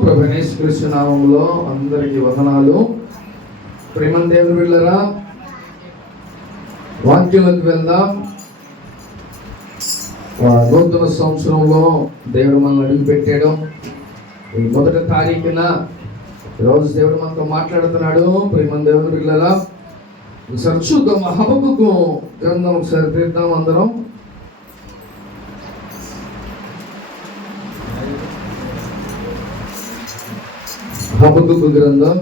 ప్రభువైన యేసుక్రీస్తు నామములో అందరికీ వందనాలు. ప్రేమ దేవుని బిడ్డలారా, వాక్యంలోకి వెళ్దాం. నూతన సంవత్సరంలో దేవుడు మనల్ని అడుగు పెట్టాడు. ఈ 1వ తారీఖున ఈరోజు దేవుడు మనతో మాట్లాడుతున్నాడు. ప్రేమ దేవుని బిడ్డలారా, ఒకసారి చూద్దాం. హబక్కూకు గ్రంథం ఒకసారి తీద్దాం అందరం. హబక్కూకు గ్రంథం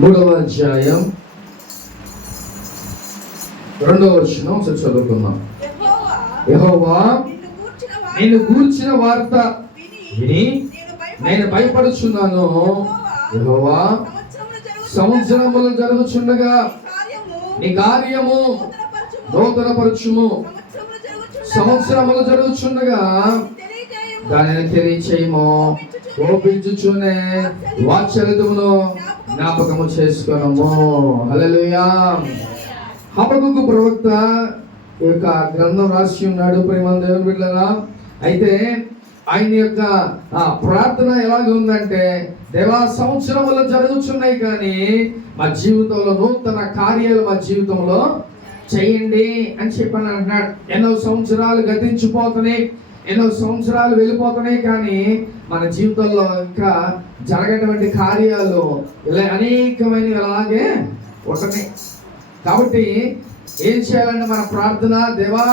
3వ అధ్యాయం 2వ వచనం ఒకసారి చదువుకుందాం. యెహోవా నిన్ను గూర్చిన వార్త విని నేను భయపడుచున్నాను. యెహోవా సంవత్సరములు జరుగుచుండగా నీ కార్యము నూతనపరచుము. సంవత్సరములు జరుగుచుండగా దానిని తెలియచేయము. కోపించుచునే వాత్సల్యమును జ్ఞాపకము చేసుకొనము. హల్లెలూయా. హబక్కూకు ప్రవక్త ఈ యొక్క గ్రంథం రాసి ఉన్నాడు. ప్రేమ దేవుని బిడ్డలారా, అయితే ఆయన యొక్క ప్రార్థన ఎలాగ ఉందంటే, దేవా సంవత్సరములు జరుగుతున్నాయి కానీ మా జీవితంలో నూతన కార్యాలు మా జీవితంలో చేయండి అని చెప్పని అంటున్నాడు. ఎన్నో సంవత్సరాలు గతించిపోతున్నాయి, ఎన్నో సంవత్సరాలు వెళ్ళిపోతున్నాయి కానీ మన జీవితంలో ఇంకా జరగటువంటి కార్యాలు ఇలా అనేకమైనవి అలాగే ఉంటున్నాయి. కాబట్టి ఏం చేయాలంటే మన ప్రార్థన, దేవా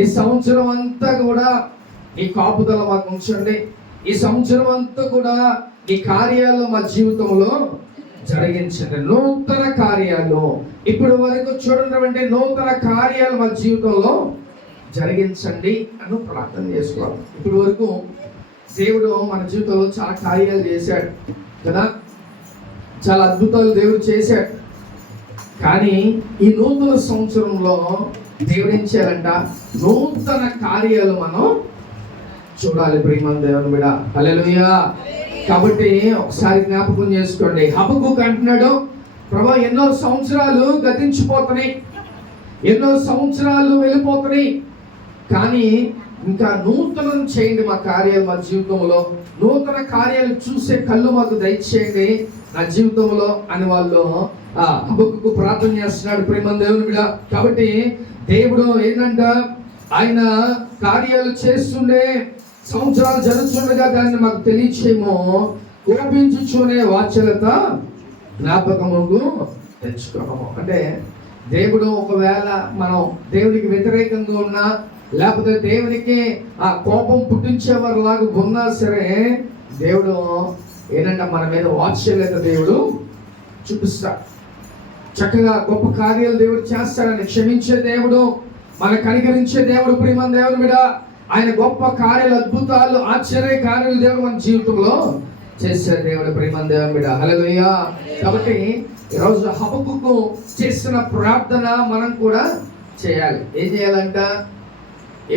ఈ సంవత్సరం అంతా కూడా ఈ కాపుదల మాకు ఉంచండి. ఈ సంవత్సరం అంతా కూడా ఈ కార్యాలు మా జీవితంలో జరిగించండి. నూతన కార్యాలు ఇప్పుడు వరకు చూడనటువంటి నూతన కార్యాలు మా జీవితంలో జరిగించండి అని ప్రార్థన చేసుకోవాలి. ఇప్పటి వరకు దేవుడు మన జీవితంలో చాలా కార్యాలు చేశాడు కదా, చాలా అద్భుతాలు దేవుడు చేశాడు. కానీ ఈ నూతన సంవత్సరంలో దేవుడు ఏం చేయాలంట? నూతన కార్యాలు మనం చూడాలి. ప్రేమ దేవుని బిడ్డ, హల్లెలూయా. కాబట్టి ఒకసారి జ్ఞాపకం చేసుకోండి. హబక్కూకు అంటున్నాడు, ప్రభా ఎన్నో సంవత్సరాలు గతించిపోతున్నాయి, ఎన్నో సంవత్సరాలు వెళ్ళిపోతున్నాయి కానీ ఇంకా నూతనం చేయండి మా కార్యాలు మా జీవితంలో. నూతన కార్యాలు చూసే కళ్ళు మాకు దయచేయండి నా జీవితంలో అని వాళ్ళు హబక్కూకు ప్రార్థన చేస్తున్నాడు. ప్రేమ దేవుని బిడ్డ, కాబట్టి దేవుడు ఏంటంట, ఆయన కార్యాలు చేస్తుండే సంవత్సరాలు జరుగుతుండగా దాన్ని మాకు తెలియచేమో. కోపించుచునే వాత్సల్యత జ్ఞాపకముకు తెచ్చుకోవడము. అంటే దేవుడు ఒకవేళ మనం దేవుడికి వ్యతిరేకంగా ఉన్నా, లేకపోతే దేవునికి ఆ కోపం పుట్టించేవారు లాగా ఉన్నా సరే, దేవుడు ఏంటంటే మన మీద వాత్సల్యత దేవుడు చూపిస్తాడు. చక్కగా గొప్ప కార్యాలు దేవుడు చేస్తాడని, క్షమించే దేవుడు, మన కనికరించే దేవుడు. ప్రేమ దేవుని మీద ఆయన గొప్ప కార్యాలు, అద్భుతాలు, ఆశ్చర్య కార్యాలు దేవుడు మన జీవితంలో చేసే దేవుడు. ప్రేమ దేవుని మీద, హల్లెలూయా. కాబట్టి ఈరోజు హబక్కూకు చేసిన ప్రార్థన మనం కూడా చేయాలి. ఏం చేయాలంట?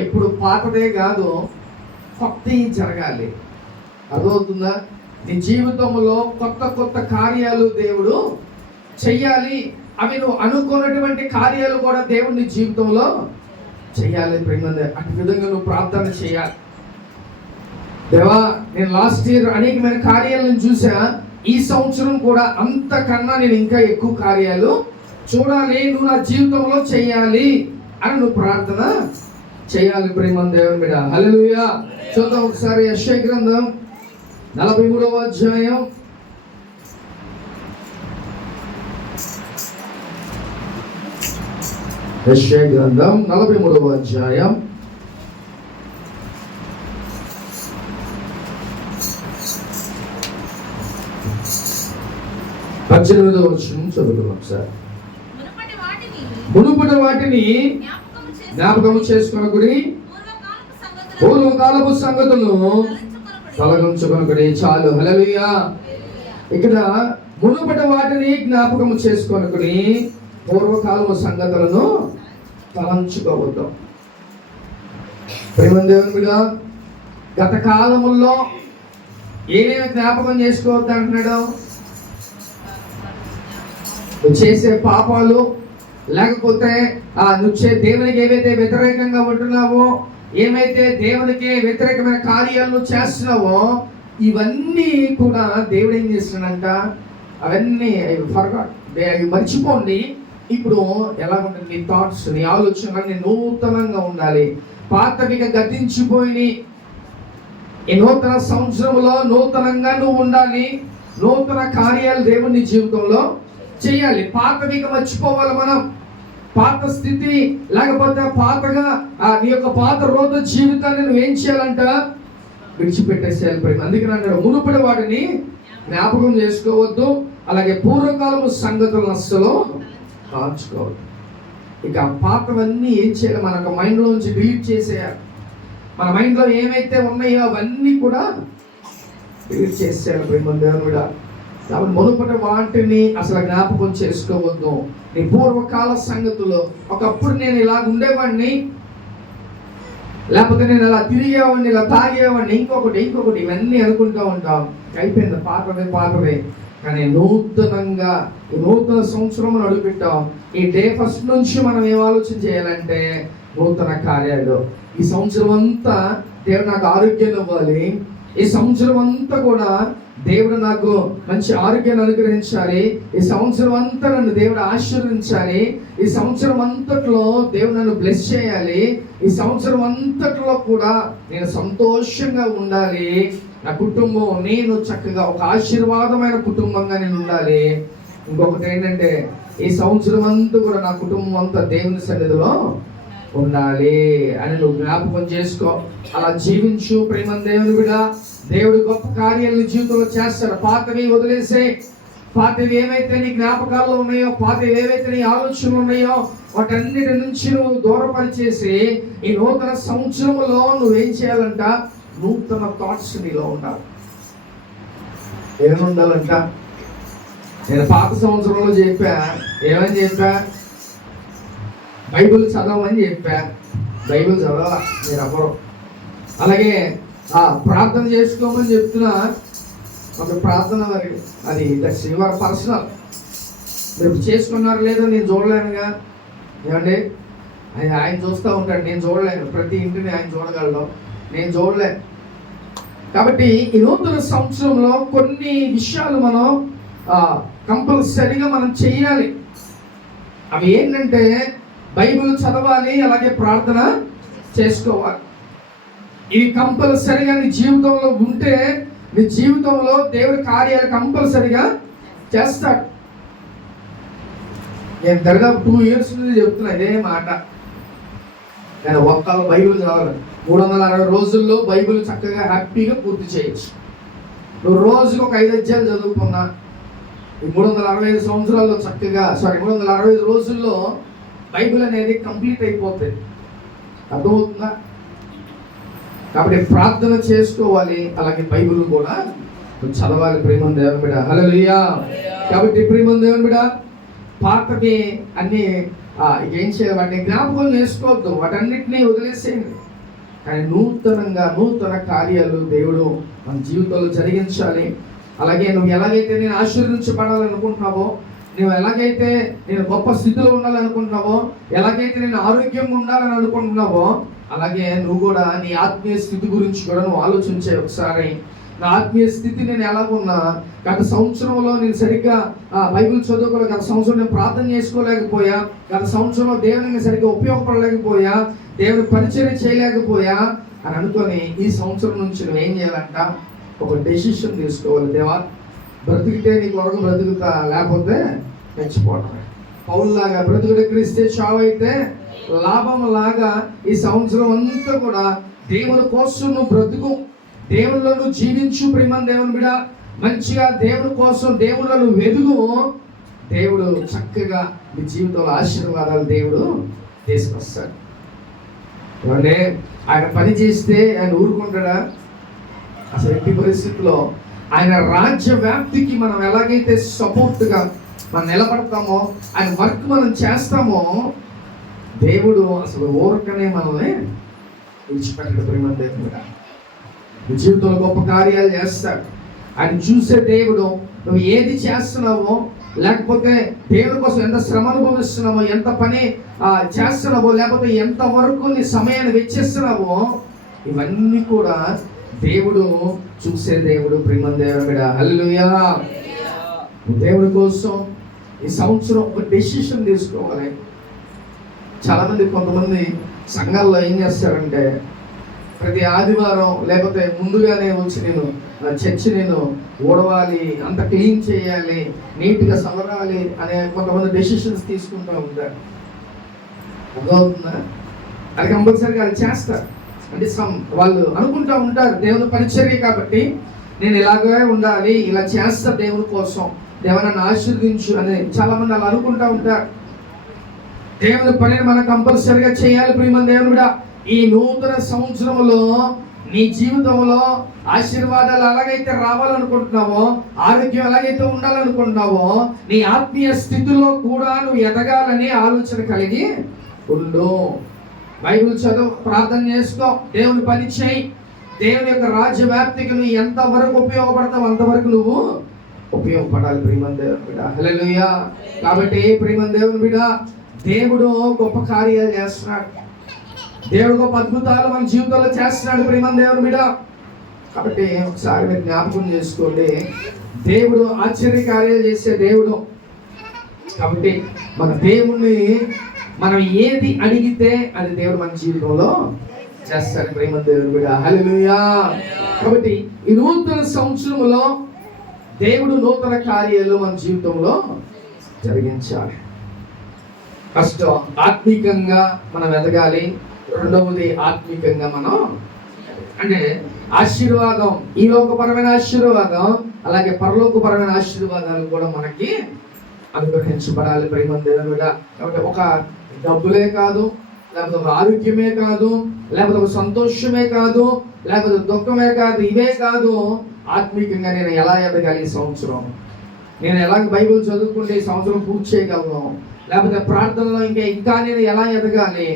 ఎప్పుడు పాతదే కాదు, కొత్తవి జరగాలి. అర్థమవుతుందా? నీ జీవితంలో కొత్త కొత్త కార్యాలు దేవుడు చెయ్యాలి. అవి నువ్వు అనుకున్నటువంటి కార్యాలు కూడా దేవుడు నీ జీవితంలో చెయ్యాలి. అటు విధంగా నువ్వు ప్రార్థన చేయాలి. దేవా, నేను లాస్ట్ ఇయర్ అనేకమైన కార్యాలను చూసా, ఈ సంవత్సరం కూడా అంతకన్నా నేను ఇంకా ఎక్కువ కార్యాలు చూడాలి, నువ్వు నా జీవితంలో చెయ్యాలి అని నువ్వు ప్రార్థన చేయాలి. ప్రేమ దేవుని బిడ్డ, హల్లెలూయా. చూద్దాం ఒకసారి యెషయా గ్రంథం 43వ అధ్యాయం 43వ అధ్యాయం 18వ వచనం చదువుతున్నాం సార్. మునుపటి వాటిని జ్ఞాపకము చేసుకొనకుడి, పూర్వకాలపు సంగతులను తొలగించుకొనకుడి. చాలు, హల్లెలూయా. ఇక్కడ మునుపటి వాటిని జ్ఞాపకము చేసుకొనకుడి, పూర్వకాలపు సంగతులను తలంచుకోవద్దు. ప్రేమ దేవుని మీద గత కాలముల్లో ఏమేమి జ్ఞాపకం చేసుకోవద్దు అంటున్నాడు? నువ్వు చేసే పాపాలు, లేకపోతే నువ్వు దేవునికి ఏవైతే వ్యతిరేకంగా ఉంటున్నావో ఏమైతే దేవునికి వ్యతిరేకమైన కార్యాలను చేస్తున్నావో ఇవన్నీ కూడా దేవుడు ఏం చేస్తున్నాడంట, అవన్నీ మర్చిపోండి. ఇప్పుడు ఎలా ఉంటుంది నీ థాట్స్, నీ ఆలోచనలన్నీ నూతనంగా ఉండాలి. పాతవిగా గతించిపోయి ఈ నూతన సంవత్సరంలో నూతనంగా నువ్వు ఉండాలి. నూతన కార్యాలు దేవుని జీవితంలో చేయాలి. పాతవిగా మర్చిపోవాలి. మనం పాత స్థితి లేకపోతే పాతగా నీ యొక్క పాత రోజు జీవితాన్ని నువ్వేం చేయాలంట, విడిచిపెట్టేసేయాలి. అందుకని అన్నాడు, మునుపటి వాటిని జ్ఞాపకం చేసుకోవద్దు, అలాగే పూర్వకాలము సంగతులను అస్సలు కాల్చుకోవద్దు. ఇక పాతవన్నీ ఏం చేయాలి, మన మైండ్లోంచి డిలీట్ చేసేయాలి. మన మైండ్లో ఏమైతే ఉన్నాయో అవన్నీ కూడా డిలీట్ చేసేయాలి. ప్రేమ దేవుడా, కాబట్టి మునుపటి వాటిని అసలు జ్ఞాపకం చేసుకోవద్దు. నీ పూర్వకాల సంగతులు, ఒకప్పుడు నేను ఇలా ఉండేవాడిని, లేకపోతే నేను ఇలా తిరిగేవాడిని, ఇలా తాగేవాడిని, ఇంకొకటి ఇవన్నీ అనుకుంటూ ఉంటాం. అయిపోయింది, పాతవే. కానీ నూతనంగా ఈ నూతన సంవత్సరం అడుగుపెట్టాం. ఈ డే ఫస్ట్ నుంచి మనం ఏం ఆలోచన చేయాలంటే నూతన కార్యాలు. ఈ సంవత్సరం అంతా దేవుడు నాకు ఆరోగ్యాన్ని ఇవ్వాలి. ఈ సంవత్సరం అంతా కూడా దేవుడు నాకు మంచి ఆరోగ్యాన్ని అనుగ్రహించాలి. ఈ సంవత్సరం అంతా నన్ను దేవుడు ఆశీర్వదించాలి. ఈ సంవత్సరం అంతట్లో దేవుడు నన్ను బ్లెస్ చేయాలి. ఈ సంవత్సరం అంతట్లో కూడా నేను సంతోషంగా ఉండాలి. నా కుటుంబం, నేను చక్కగా ఒక ఆశీర్వాదమైన కుటుంబంగా నేను ఉండాలి. ఇంకొకటి ఏంటంటే ఈ సంవత్సరం అంతా కూడా నా కుటుంబం అంతా దేవుని సన్నిధిలో ఉండాలి అని నువ్వు జ్ఞాపకం చేసుకో. అలా జీవించు ప్రేమ దేవుని బిడ్డ. దేవుడు గొప్ప కార్యాలను జీవితంలో చేస్తాడు. పాతవి వదిలేసే, పాతవి ఏవైతే నీ జ్ఞాపకాల్లో ఉన్నాయో, పాతవి ఏవైతే నీ ఆలోచనలు ఉన్నాయో వాటన్నిటి నుంచి నువ్వు దూరపరిచేసి ఈ నూతన సంవత్సరంలో నువ్వేం చేయాలంట, నూతన థాట్స్ నీలో ఉండాలి. ఏమని ఉండాలంట, నేను పాత సంవత్సరంలో ఏమని చెప్పా, బైబిల్ చదవమని చెప్పా. బైబిల్ చదవాలా మీరు ఎవరు. అలాగే ప్రార్థన చేసుకోమని చెప్తున్నా. ఒక ప్రార్థన మరి అది దట్స్ యువర్ పర్సనల్. మీరు చేసుకున్నారు లేదో నేను చూడలేనుగా. ఏమండి, ఆయన చూస్తూ ఉంటాడు, నేను చూడలేను. ప్రతి ఇంటిని ఆయన చూడగలడు, నేను చూడలేను. కాబట్టి ఈ నూతన సంవత్సరంలో కొన్ని విషయాలు మనం కంపల్సరీగా మనం చేయాలి. అవి ఏంటంటే బైబిల్ చదవాలి, అలాగే ప్రార్థన చేసుకోవాలి. ఇవి కంపల్సరీగా నీ జీవితంలో ఉంటే నీ జీవితంలో దేవుడి కార్యాలు కంపల్సరీగా చేస్తాడు. నేను దాదాపు 2 years నుంచి చెప్తున్నా ఇదే మాట. నేను ఒక్కళ్ళు బైబిల్ చదవాలి. 360 రోజుల్లో బైబిల్ చక్కగా హ్యాపీగా పూర్తి చేయొచ్చు. నువ్వు రోజుకి ఒక 5 అధ్యాయాలు చదువుకున్నా ఈ 365 సంవత్సరాల్లో చక్కగా 365 రోజుల్లో బైబిల్ అనేది కంప్లీట్ అయిపోతుంది. అర్థమవుతుందా? కాబట్టి ప్రార్థన చేసుకోవాలి, అలాగే బైబిల్ కూడా చదవాలి. ప్రేమ దేవుని బిడ్డ, హల్లెలూయా. కాబట్టి ప్రేమ దేవుని బిడ్డ, పాతవి అన్నీ ఏం చేయాలి, వాటిని జ్ఞాపకం చేసుకోవద్దు, వాటన్నిటినీ వదిలేసేయండి. కానీ నూతన కార్యాలు దేవుడు మన జీవితంలో జరిగించాలి. అలాగే నువ్వు ఎలాగైతే నేను ఆశీర్వదించబడాలనుకుంటున్నావో, నువ్వు ఎలాగైతే నేను గొప్ప స్థితిలో ఉండాలనుకుంటున్నావో, ఎలాగైతే నేను ఆరోగ్యంగా ఉండాలని అనుకుంటున్నావో, అలాగే నువ్వు కూడా నీ ఆత్మీయ స్థితి గురించి కూడా నువ్వు ఆలోచించే ఒకసారి. నా ఆత్మీయ స్థితి నేను ఎలాగున్నా, గత సంవత్సరంలో నేను సరిగ్గా బైబిల్ చదువుకోలే, గత సంవత్సరం నేను ప్రార్థన చేసుకోలేకపోయా, గత సంవత్సరంలో దేవునికి సరిగ్గా ఉపయోగపడలేకపోయా, దేవుని పరిచయం చేయలేకపోయా అని అనుకొని ఈ సంవత్సరం నుంచి నువ్వేం చేయాలంట, ఒక డెసిషన్ తీసుకోవాలి. దేవా, బ్రతికితే నీ కొరకు బ్రతుకుతా, లేకపోతే చచ్చిపోవటమే. పౌలులాగా బ్రతుకుడు క్రీస్తే చావైతే లాభం లాగా ఈ సంవత్సరం అంతా కూడా దేవుని కోసం నువ్వు బ్రతుకు, దేవుళ్ళలో నువ్వు జీవించు. ప్రేమ దేవుని బిడ్డ, మంచిగా దేవుని కోసం దేవుళ్ళలో నువ్వు వెతుకు. దేవుడు చక్కగా నీ జీవితంలో ఆశీర్వాదాలు దేవుడు తీసుకొస్తాడు. అంటే ఆయన పని చేస్తే ఆయన ఊరుకుంటాడా? అసలు ఎట్టి పరిస్థితుల్లో ఆయన రాజ్య వ్యాప్తికి మనం ఎలాగైతే సపోర్ట్గా మనం నిలబడతామో, ఆయన వర్క్ మనం చేస్తామో, దేవుడు అసలు ఊరకనే మనల్ని విడిచిపెట్టడు. ప్రేమ దేవుడు నీ జీవితంలో గొప్ప కార్యాలు చేస్తాడు. ఆయన చూసే దేవుడు నువ్వు ఏది చేస్తున్నావో లేకపోతే దేవుడి కోసం ఎంత శ్రమ అనుభవిస్తున్నామో, ఎంత పని చేస్తున్నావో, లేకపోతే ఎంత వరకు నీ సమయాన్ని వెచ్చిస్తున్నావో, ఇవన్నీ కూడా దేవుడు చూసే దేవుడు. ప్రియమైన దేవుని బిడ్డ, హల్లెలూయా. దేవుడి కోసం ఈ సంవత్సరం ఒక డెసిషన్ తీసుకోవాలి. చాలామంది, కొంతమంది సంఘాల్లో ఏం చేస్తారంటే, ప్రతి ఆదివారం లేకపోతే ముందుగానే వచ్చి నేను చర్చి ఊడవాలి, అంత క్లీన్ చేయాలి, నీట్గా సవరాలి అనే కొంతమంది డెసిషన్స్ తీసుకుంటూ ఉంటారు. అర్థమవుతుందా? అది కంపల్సరీగా అది చేస్తారు. అంటే వాళ్ళు అనుకుంటూ ఉంటారు, దేవుని పరిచర్య కాబట్టి నేను ఇలాగే ఉండాలి, ఇలా చేస్తా దేవుని కోసం, దేవుని నన్ను ఆశీర్వదించు అని చాలామంది అలా అనుకుంటూ ఉంటారు. దేవుని పనిని మనం కంపల్సరీగా చేయాలి. ప్రియమైన దేవుని బిడ్డ, ఈ నూతన సంవత్సరంలో నీ జీవితంలో ఆశీర్వాదాలు ఎలాగైతే రావాలనుకుంటున్నావో, ఆరోగ్యం ఎలాగైతే ఉండాలనుకుంటున్నావో, నీ ఆత్మీయ స్థితిలో కూడా నువ్వు ఎదగాలని ఆలోచన కలిగి ఉండు. బైబిల్ చదువు, ప్రార్థన చేసుకో, దేవుని పని చేయి. దేవుని యొక్క రాజ్య వ్యాప్తికి నువ్వు ఎంతవరకు ఉపయోగపడతావు అంతవరకు నువ్వు ఉపయోగపడాలి. ప్రియమైన దేవుని బిడ్డ, హల్లెలూయా. కాబట్టి ప్రియమైన దేవుని బిడ్డ, దేవుడు గొప్ప కార్యాలు చేస్తున్నాడు. దేవుడు గొప్ప అద్భుతాలు మన జీవితంలో చేస్తున్నాడు. ప్రియమైన దేవుని బిడ్డ, కాబట్టి ఒకసారి మీరు జ్ఞాపకం చేసుకోండి, దేవుడు ఆశ్చర్య కార్యాలు చేసే దేవుడు. కాబట్టి మన దేవుణ్ణి మనం ఏది అడిగితే అది దేవుడు మన జీవితంలో చేస్తాడు. ప్రియమైన దేవుని బిడ్డ, హల్లెలూయా. కాబట్టి ఈ నూతన సంవత్సరంలో దేవుడు నూతన కార్యాలు మన జీవితంలో జరిగించాలి. ఫస్ట్ ఆత్మీకంగా మనం ఎదగాలి. రెండవది ఆత్మీకంగా మనం అంటే ఆశీర్వాదం, ఈ లోకపరమైన ఆశీర్వాదం అలాగే పరలోకపరమైన ఆశీర్వాదాలు కూడా మనకి అనుగ్రహించబడాలి. ప్రియమైన దేవుని బిడ్డ, కాబట్టి ఒక డబ్బులే కాదు, లేకపోతే ఒక ఆరోగ్యమే కాదు, లేకపోతే ఒక సంతోషమే కాదు, లేకపోతే దుఃఖమే కాదు, ఇవే కాదు. ఆత్మీకంగా నేను ఎలా ఎదగాలి ఈ సంవత్సరం, నేను ఎలాగ బైబిల్ చదువుకుంటే ఈ సంవత్సరం పూర్తి చేయగలను, లేకపోతే ప్రార్థనలో ఇంకా నేను ఎలా ఎదగాలి,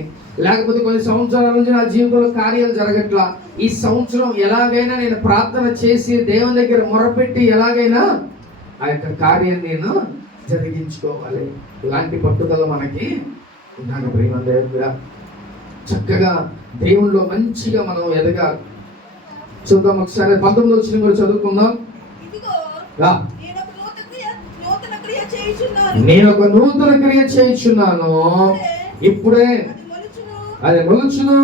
లేకపోతే కొన్ని సంవత్సరాల నుంచి నా జీవితంలో కార్యాలు జరగట్లా, ఈ సంవత్సరం ఎలాగైనా నేను ప్రార్థన చేసి దేవుని దగ్గర మొరపెట్టి ఎలాగైనా ఆ యొక్క కార్యం నేను జరిగించుకోవాలి. ఇలాంటి పట్టుదల మనకి ఉండాలి. ప్రియమైన దేవుడా, చక్కగా దేవుళ్ళో మంచిగా మనం ఎదగాలి. చూద్దాం ఒకసారి 19వ వచనం కూడా చదువుకుందాం. నేను ఒక నూతన క్రియ చేయుచున్నాను, ఇప్పుడే అది మొలుచును,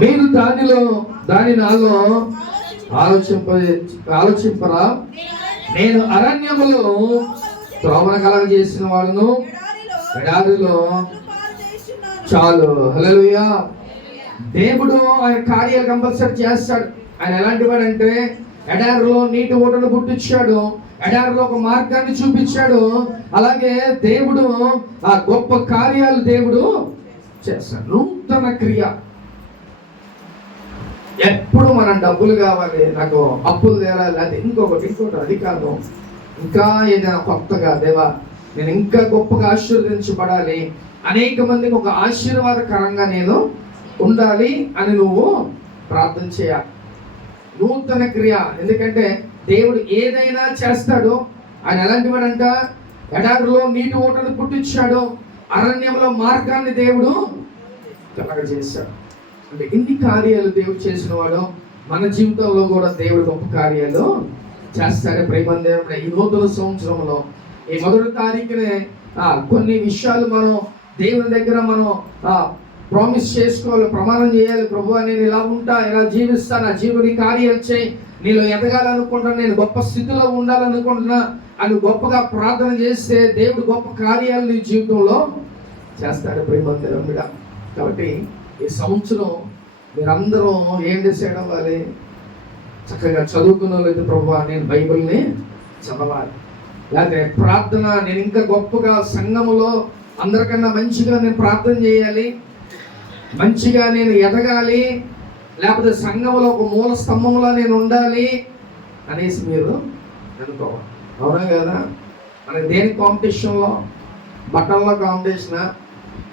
మీరు దాని నాలో ఆలోచింపరా. నేను అరణ్యములో త్రోవన కలగజేసిన వాడును, ఎడారిలో చాలు. హల్లెలూయా. దేవుడు ఆయన కార్యాలు కంపల్సరీ చేస్తాడు. ఆయన ఎలాంటి వాడంటే, ఎడారిలో నీటి ఓటను పుట్టించాడు, ఎడారిలో ఒక మార్గాన్ని చూపించాడు. అలాగే దేవుడు ఆ గొప్ప కార్యాలు దేవుడు చేస్తాడు. నూతన క్రియ. ఎప్పుడు మనం డబ్బులు కావాలి, నాకు అప్పులు తేరాలి, అది ఇంకొకటి అది కాదు, ఇంకా ఏదైనా కొత్తగా, దేవా నేను ఇంకా గొప్పగా ఆశీర్వదించబడాలి, అనేక మందికి ఒక ఆశీర్వాదకరంగా నేను ఉండాలి అని నువ్వు ప్రార్థన చేయాలి. నూతన క్రియ. ఎందుకంటే దేవుడు ఏదైనా చేస్తాడు. ఆయన ఎలాంటి వాడంట, ఎడారిలో నీటి ఓటను పుట్టించాడు, అరణ్యంలో మార్గాన్ని దేవుడు కలగజేశాడు. అంటే ఇన్ని కార్యాలు దేవుడు చేసిన వాడు మన జీవితంలో కూడా దేవుడు గొప్ప కార్యాలు చేస్తాడు. ప్రియమైన దేవుడు, ఈ నూతన సంవత్సరంలో ఈ 1వ తారీఖునే కొన్ని విషయాలు మనం దేవుని దగ్గర మనం ప్రామిస్ చేసుకోవాలి, ప్రమాణం చేయాలి. ప్రభువా నేను ఇలా ఉంటా, ఇలా జీవిస్తా, నా జీవని కార్యాలు చేయి, నీలో ఎదగాలనుకుంటున్నా, నేను గొప్ప స్థితిలో ఉండాలనుకుంటున్నా అని గొప్పగా ప్రార్థన చేస్తే దేవుడు గొప్ప కార్యాలు నీ జీవితంలో చేస్తాడు. ప్రియమైన దేవుడా, కాబట్టి ఈ సంవత్సరం మీరందరూ ఏం డిసైడ్ అవ్వాలి, చక్కగా చదువుకున్న వాళ్ళైతే ప్రభువా నేను బైబిల్ని చదవాలి, లేకపోతే ప్రార్థన నేను ఇంకా గొప్పగా సంఘములో అందరికన్నా మంచిగా నేను ప్రార్థన చేయాలి, మంచిగా నేను ఎదగాలి, లేకపోతే సంఘంలో ఒక మూల స్తంభంలో నేను ఉండాలి అనేసి మీరు అనుకోవాలి. అవునా కదా? మనకి దేని కాంపిటీషన్లో, బట్టల్లో కాంపిటీషనా,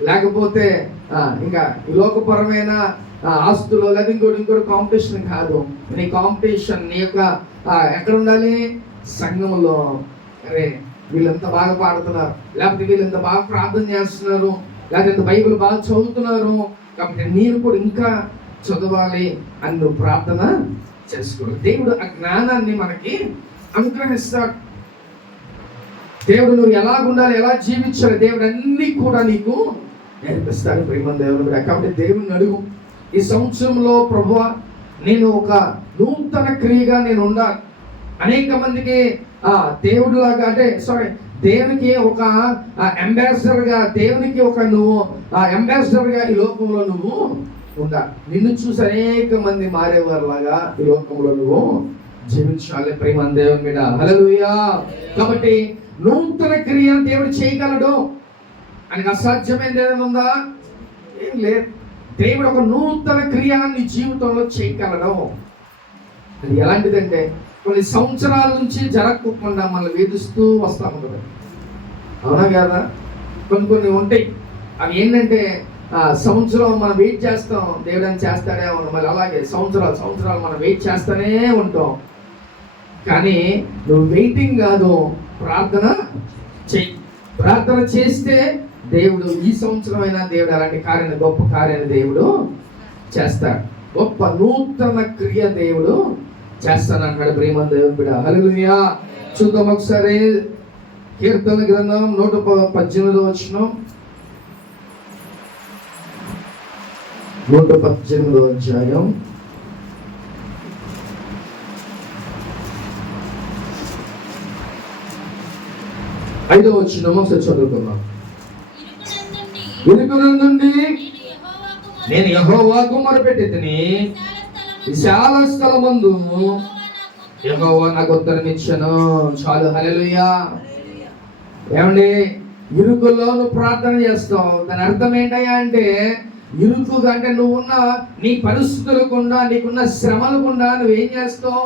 లేకపోతే ఇంకా ఈ లోకపరమైన ఆస్తులు, లేదా ఇంకోటి కాంపిటీషన్ కాదు. నీ కాంపిటీషన్ నీ యొక్క ఎక్కడ ఉండాలి? సంఘంలో. అరే వీళ్ళంతా బాగా పాడుతున్నారు, లేకపోతే వీళ్ళంతా బాగా ప్రార్థన చేస్తున్నారు, లేకపోతే బైబిల్ బాగా చదువుతున్నారు, కాబట్టి నేను కూడా ఇంకా చదవాలి అని నువ్వు ప్రార్థన చేసుకోవాలి. దేవుడు ఆ జ్ఞానాన్ని మనకి అనుగ్రహిస్తాడు. దేవుడు నువ్వు ఎలా ఉండాలి, ఎలా జీవించాలి, దేవుడు అన్నీ కూడా నీకు నేర్పిస్తాడు. ప్రేమ దేవుడు. కాబట్టి దేవుడిని అడుగు, ఈ సంవత్సరంలో ప్రభువా నేను ఒక నూతన క్రియగా నేను ఉండాలి. అనేక మందికి దేవుడిలాగా దేవునికి ఒక అంబాసిడర్గా, దేవునికి ఒక నువ్వు అంబాసిడర్గా ఈ లోకంలో నువ్వు ఉండాలి. నిన్ను చూసి అనేక మంది మారేవారిలాగా ఈ లోకంలో నువ్వు జీవించాలి. ప్రేమ దేవుని మీద. హల్లెలూయా. కాబట్టి నూతన క్రియ దేవుడు చేయగలడు. ఆయనకు అసాధ్యమైనది ఏదైనా ఉందా? ఏం లేదు. దేవుడు ఒక నూతన క్రియ నీ జీవితంలో చేయగలడు. అది ఎలాంటిదంటే కొన్ని సంవత్సరాల నుంచి జరగకుండా మనల్ని వేధిస్తూ వస్తా ఉంటుంది. అవునా కదా? కొన్ని ఉంటాయి. అవి ఏంటంటే సంవత్సరం మనం వెయిట్ చేస్తాం, దేవుడు అని చేస్తాడే ఉన్నాం. మళ్ళీ అలాగే సంవత్సరాలు మనం వెయిట్ చేస్తూనే ఉంటాం. కానీ నువ్వు వెయిటింగ్ కాదు, ప్రార్థన చెయ్యి. ప్రార్థన చేస్తే దేవుడు ఈ సంవత్సరమైనా దేవుడు అలాంటి కార్యాన్ని, గొప్ప కార్యాన్ని దేవుడు చేస్తాడు. గొప్ప నూతన క్రియ దేవుడు చేస్తానంటాడు. ప్రేమ దేవుని బిడ్డ. హల్లెలూయా. చూద్దాం ఒకసారి కీర్తన గ్రంథం 118వ వచనం, 118వ అధ్యాయం 5వ వచనం ఒకసారి చదువుకుందాం. ఇరుకునందుండి నేను యెహోవాకు మొరపెట్టితిని, విశాల స్థలమందు యెహోవా నాకు ఉత్తరం ఇచ్చెను. చాలు. హల్లెలూయా. ఏమండి, ఇరుకుల్లో నువ్వు ప్రార్థన చేస్తావు. దాని అర్థం ఏంటయ్యా అంటే, ఇరుకుగా అంటే నువ్వున్న నీ పరిస్థితులు గుండా, నీకున్న శ్రమల గుండా నువ్వేం చేస్తావు?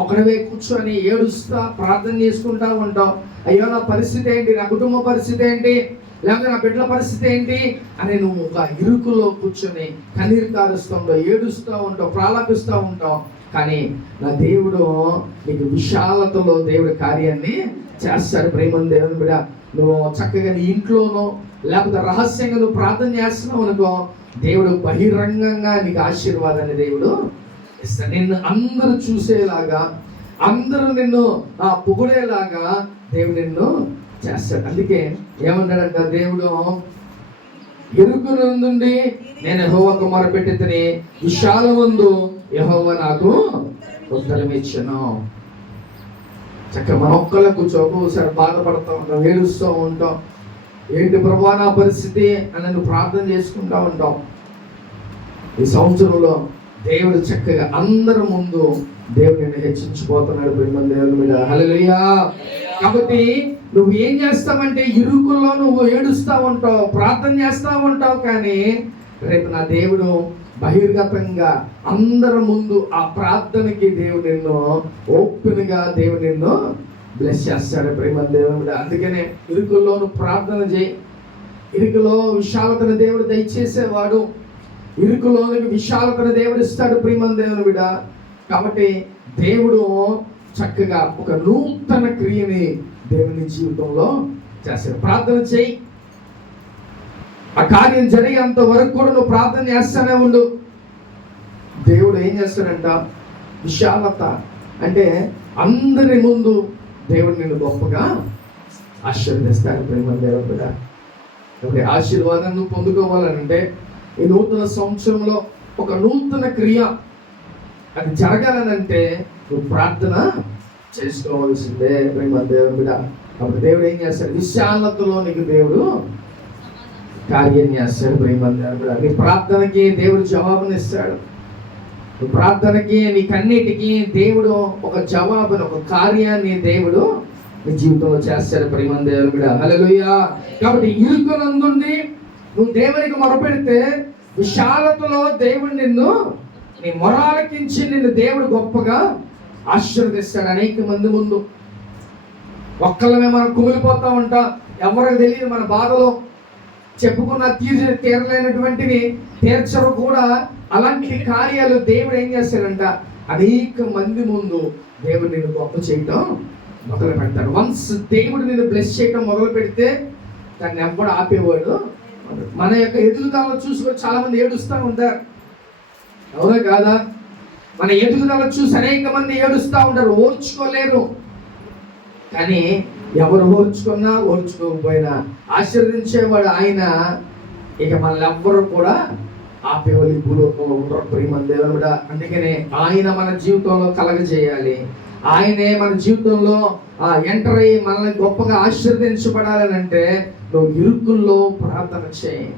ఒకడివే కూర్చొని ఏడుస్తా ప్రార్థన చేసుకుంటా ఉంటావు. అయ్యో నా పరిస్థితి ఏంటి, నా కుటుంబ పరిస్థితి ఏంటి, లేకపోతే నా బిడ్డల పరిస్థితి ఏంటి అని నువ్వు ఒక ఇరుకులో కూర్చొని కన్నీరు కారుస్తుండో ఏడుస్తూ ఉంటావు, ప్రాలాపిస్తూ ఉంటావు. కానీ నా దేవుడు నీకు విశాలతలో దేవుడి కార్యాన్ని చేస్తాడు. ప్రేమ దేవుని బిడ్డ. నువ్వు చక్కగా నీ ఇంట్లోనో లేకపోతే రహస్యంగా నువ్వు ప్రార్థన చేస్తున్నావు అనుకో, దేవుడు బహిరంగంగా నీకు ఆశీర్వాదాన్ని దేవుడు ఇస్తాడు. నిన్ను అందరూ చూసేలాగా, అందరూ నిన్ను పొగిడేలాగా దేవుడు నిన్ను చేస్తాడు. అందుకే ఏమన్నాడంట దేవుడు, ఇరుకునందుండి నేను యెహోవాకు మొరపెట్టితిని, విశాలమందు యెహోవా నాకు ఉత్తరం ఇచ్చెను. చక్కగా మన ఒక్కళ్ళ కూర్చోసారి బాధపడుతూ ఉంటాం, ఏడుస్తూ ఉంటాం. ఏంటి ప్రభువా నా పరిస్థితి అని నువ్వు ప్రార్థన చేసుకుంటూ ఉంటాం. ఈ సంవత్సరంలో దేవుడు చక్కగా అందరి ముందు దేవుడు నిన్ను హెచ్చించిపోతున్నాడు. ప్రేమ దేవుని మీద. హల్లెలూయా. కాబట్టి నువ్వు ఏం చేస్తావంటే ఇరుకుల్లో నువ్వు ఏడుస్తూ ఉంటావు, ప్రార్థన చేస్తూ ఉంటావు. కానీ రేపు నా దేవుడు బహిర్గతంగా అందరి ముందు ఆ ప్రార్థనకి దేవుడు నిన్ను ఓపెన్గా దేవుడు నిన్ను బ్లెస్ చేస్తాడు. ప్రేమ దేవుడు. అందుకనే ఇరుకుల్లో నువ్వు ప్రార్థన చేయి. ఇరుకులో విశాలతను దేవుడు దయచేసేవాడు. ఇరుకులోనికి విశాలతను దేవుడు ఇస్తాడు. ప్రేమ దేవుని బిడ్డ. కాబట్టి దేవుడు చక్కగా ఒక నూతన క్రియని దేవుని జీవితంలో చేస్తాడు. ప్రార్థన చేయి. ఆ కార్యం జరిగేంత వరకు కూడా నువ్వు ప్రార్థన చేస్తానే ఉండు. దేవుడు ఏం చేస్తాడంట, విశాలత అంటే అందరి ముందు దేవుడు నిన్ను గొప్పగా ఆశీర్వదిస్తాడు. ప్రేమ దేవుడు బిడ్డ. కాబట్టి ఆశీర్వాదం నువ్వు పొందుకోవాలంటే ఈ నూతన సంవత్సరంలో ఒక నూతన క్రియ అది జరగాలనంటే నువ్వు ప్రార్థన చేసుకోవాల్సిందే. ప్రేమ దేవుని బిడ్డ. కాబట్టి దేవుడు ఏం చేస్తాడు, విశాలతలో నీకు దేవుడు కార్యం చేస్తాడు. ప్రేమ దేవుని బిడ్డ. నీ ప్రార్థనకి దేవుడు జవాబునిస్తాడు. నీ ప్రార్థనకి నీకన్నిటికీ దేవుడు ఒక జవాబుని, ఒక కార్యాన్ని దేవుడు నీ జీవితంలో చేస్తాడు. ప్రేమ దేవుని బిడ్డ. హల్లెలూయా. కాబట్టి ఇరుకునందుండి నువ్వు దేవునికి మొరపెడితే విశాలతలో దేవుడు నిన్ను, నీ మొరాలకించి నిన్ను దేవుడు గొప్పగా ఆశీర్వదిస్తాడు. అనేక మంది ముందు ఒక్కళ్ళమే మనం కుమిలిపోతూ ఉంటాం. ఎవరికి తెలియదు మన బాధలో, చెప్పుకున్న తీరలేనటువంటివి తీర్చరు కూడా. అలాంటి కార్యాలు దేవుడు ఏం చేస్తాడంట, అనేక మంది ముందు దేవుడు నిన్ను గొప్ప చేయటం మొదలు పెడతాడు. వన్స్ దేవుడు నేను బ్లెస్ చేయడం మొదలు పెడితే దాన్ని ఎవ్వడు ఆపేవాడు. మన యొక్క ఎదుగుదల చూసుకొని చాలా మంది ఏడుస్తూ ఉంటారు, అవునా కాదా? మన ఎదుగుదల చూసి అనేక మంది ఏడుస్తూ ఉంటారు, ఓర్చుకోలేరు. కానీ ఎవరు ఓర్చుకున్నా ఓర్చుకోకపోయినా ఆశీర్వదించేవాడు ఆయన. ఇక మనల్ని ఎవ్వరు కూడా ఆపేవాళ్ళు ఈ భూలోకంలో ఉండరు ప్రియమైన దేవుని బిడ్డ. అందుకనే ఆయన మన జీవితంలో కలగజేయాలి. ఆయనే మన జీవితంలో ఎంటర్ అయ్యి మనల్ని గొప్పగా ఆశీర్వదించబడాలని అంటే నువ్వు ఇరుకుల్లో ప్రార్థన చేయి.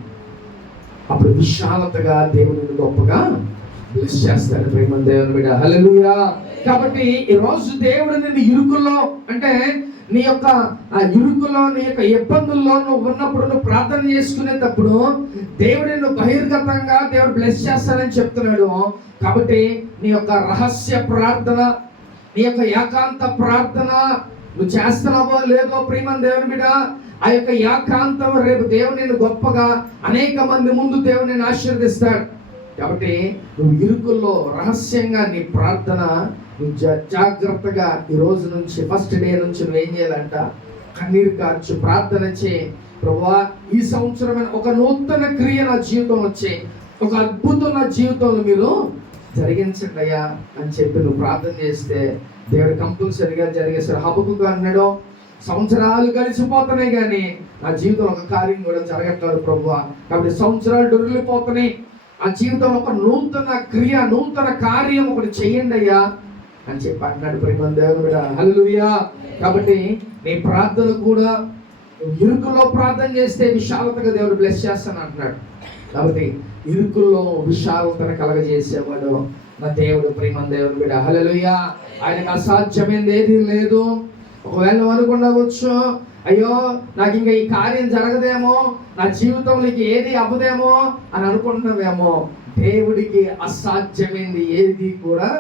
అప్పుడు విశాలతగా దేవుని గొప్పగా బ్లెస్ చేస్తాడు ప్రియమైన దేవుని బిడ్డ. హల్లెలూయా. కాబట్టి ఈ రోజు దేవుడు నిన్ను ఇరుకుల్లో, అంటే నీ యొక్క ఇరుకులో, నీ యొక్క ఇబ్బందుల్లో నువ్వు ఉన్నప్పుడు నువ్వు ప్రార్థన చేసుకునేటప్పుడు దేవుడు నిన్ను బహిర్గతంగా దేవుడు బ్లెస్ చేస్తానని చెప్తున్నాడు. కాబట్టి నీ యొక్క రహస్య ప్రార్థన, నీ యొక్క ఏకాంత ప్రార్థన నువ్వు చేస్తున్నావో లేదో ప్రియమైన దేవుని బిడ్డ, ఆ యొక్క ఏకాంతం రేపు దేవుడు నిన్ను గొప్పగా అనేక మంది ముందు దేవుడు నిన్ను ఆశీర్వదిస్తాడు. కాబట్టి నువ్వు ఇరుకుల్లో రహస్యంగా నీ ప్రార్థన నువ్వు జాగ్రత్తగా ఈ రోజు నుంచి ఫస్ట్ డే నుంచి నువ్వు ఏం చేయాలంట, కన్నీరు కార్చు ప్రార్థన చేయి. ప్రభువా, ఈ సంవత్సరమైన ఒక నూతన క్రియ నా జీవితం వచ్చే, ఒక అద్భుతం నా జీవితంలో మీరు జరిగించండి అయ్యా అని చెప్పి నువ్వు ప్రార్థన చేస్తే దేవుడు కంపల్సరిగా జరిగేసాడు. హబకుకు అన్నాడు, సంవత్సరాలు గడిచిపోతున్నాయి కానీ నా జీవితంలో ఒక కార్యం కూడా జరగట్లేదు ప్రభువా. కాబట్టి సంవత్సరాలు డొరిలిపోతున్నాయి, ఆ జీవితంలో ఒక నూతన క్రియ, నూతన కార్యం ఒకటి చెయ్యండి అయ్యా అని చెప్పి అన్నాడు ప్రియమైన దేవుని బిడ్డ. హల్లెలూయా. కాబట్టి నీ ప్రార్థన కూడా ఇరుకుల్లో ప్రార్థన చేస్తే విశాలతగా దేవుడు బ్లెస్ చేస్తాను అంటున్నాడు. కాబట్టి ఇరుకుల్లో విశాలతను కలగజేసేవాడు నా దేవుడు ప్రియమైన దేవుని బిడ్డ. హల్లెలూయా. ఆయనకు అసాధ్యమైనది ఏది లేదు. ఒకవేళ నువ్వు అనుకున్నావచ్చు, అయ్యో నాకు ఇంకా ఈ కార్యం జరగదేమో, నా జీవితంలో ఏది అవ్వదేమో అని అనుకుంటున్నావేమో. దేవుడికి అసాధ్యమైంది ఏది కూడా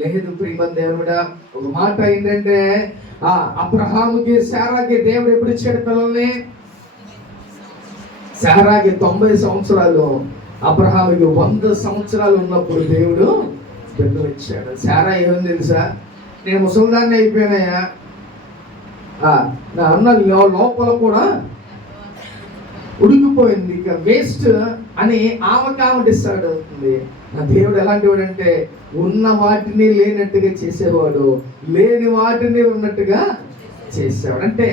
లేదు ప్రియమైన దేవుడా. ఒక మాట ఏంటంటే, అబ్రహాముకి శారాకి దేవుడు ఎప్పుడు ఇచ్చాడు పిల్లల్ని? శారాకి 90 సంవత్సరాలు, అబ్రహాముకి 100 సంవత్సరాలు ఉన్నప్పుడు దేవుడు బిడ్డలు ఇచ్చాడు. శారా ఏమని తెలుసా? నేను ముసలిదాన్ని అయిపోయినాయా, నా అన్న లోపల కూడా ఉడికిపోయింది, ఇక వేస్ట్ అని ఆమె డిసైడ్ అవుతుంది. నా దేవుడు ఎలాంటి వాడు అంటే, ఉన్న వాటిని లేనట్టుగా చేసేవాడు, లేని వాటిని ఉన్నట్టుగా చేసేవాడు. అంటే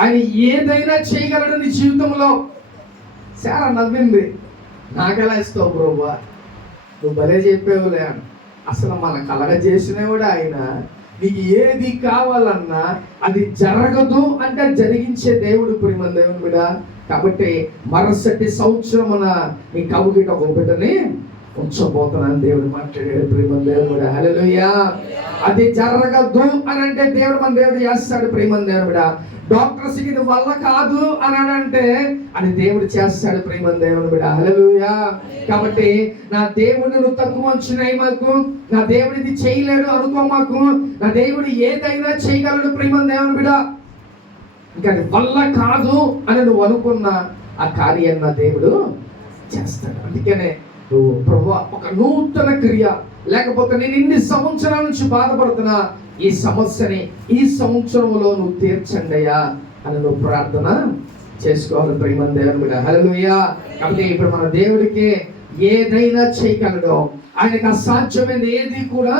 ఆయన ఏదైనా చేయగలడు నీ జీవితంలో. చాలా నవ్వింది, నాకెలా ఇస్తావు ప్రభువా, నువ్వు భలే చెప్పేవులే. అసలు మన కలగ చేసినవాడు ఆయన. నీకు ఏది కావాలన్నా అది జరగదు అంటే జరిగించే దేవుడు ప్రియమైన దేవుని బిడ్డ. కాబట్టి మరుసటి సంవత్సరమున నీ కవుగిట ఒక బిడ్డని ఉంచబోతున్నాను దేవుడు మాట్లాడాడు ప్రియమైన దేవుని బిడ్డ. హల్లెలూయా. అది జరగదు అని అంటే దేవుడు మన దేవుడు చేస్తాడు ప్రియమైన దేవుని బిడ్డ. డాక్టర్స్ ఇది వల్ల కాదు అని అంటే అది దేవుడు చేస్తాడు ప్రియమైన దేవుని బిడ్డ. హల్లెలూయా. కాబట్టి నా దేవుడిని నువ్వు తక్కువ అంచనా మాకు, నా దేవుడు ఇది చేయలేడు అనుకో మాకు. నా దేవుడు ఏదైనా చేయగలడు ప్రియమైన దేవుని బిడ్డ. ఇంకా అది వల్ల కాదు అని నువ్వు అనుకున్న ఆ కార్యాన్ని నా దేవుడు చేస్తాడు. అందుకనే నువ్వు ప్రభువా ఒక నూతన క్రియ, లేకపోతే నేను ఇన్ని సంవత్సరాల నుంచి బాధపడుతున్నా ఈ సమస్యని ఈ సంవత్సరంలో నువ్వు తీర్చండి అయ్యా అని నువ్వు ప్రార్థన చేసుకోవాలి ప్రియమైన దేవుని బిడ్డ. హల్లెలూయా. కాబట్టి ఇప్పుడు మన దేవుడికి ఏదైనా చేయగలడు, ఆయనకు అసాధ్యమైనది ఏది కూడా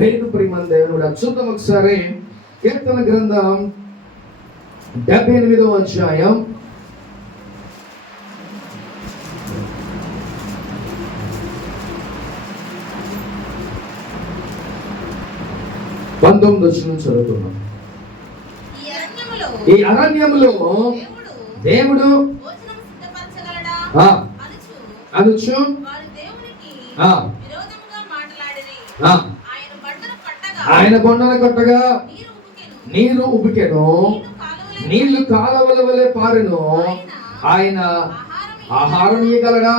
లేదు ప్రియమైన దేవుని బిడ్డ. చూద్దాం ఒకసారి కీర్తన గ్రంథం 78వ అధ్యాయం 19వ వచనం చదువుతున్నాం. ఈ అరణ్యములో దేవుడు అనుచు ఆయన కొండను కొట్టగా నీరు ఉబికెను, నీళ్లు కాలవల వలె పారెను. ఆయన ఆహారం ఇయ్యగలడా?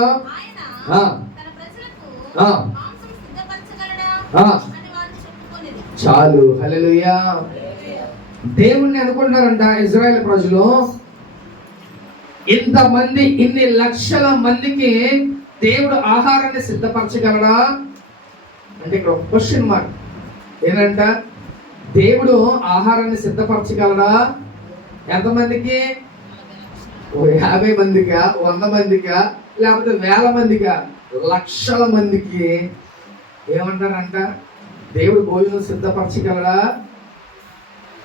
చాలు. హల్లెలూయా. దేవుణ్ణి అనుకుంటారంట ఇజ్రాయెల్ ప్రజలు, ఇంతమంది ఇన్ని లక్షల మందికి దేవుడు ఆహారాన్ని సిద్ధపరచగలడా అంటే ఇక్కడ ఒక క్వశ్చన్ మార్క్. ఏంటంట? దేవుడు ఆహారాన్ని సిద్ధపరచగలడా? ఎంతమందికి? 50 మందికా, 100 మందికా, లేకపోతే 1000 మందికా, లక్షల మందికి ఏమంటారంట? దేవుడు భోజనం సిద్ధపరచగలడా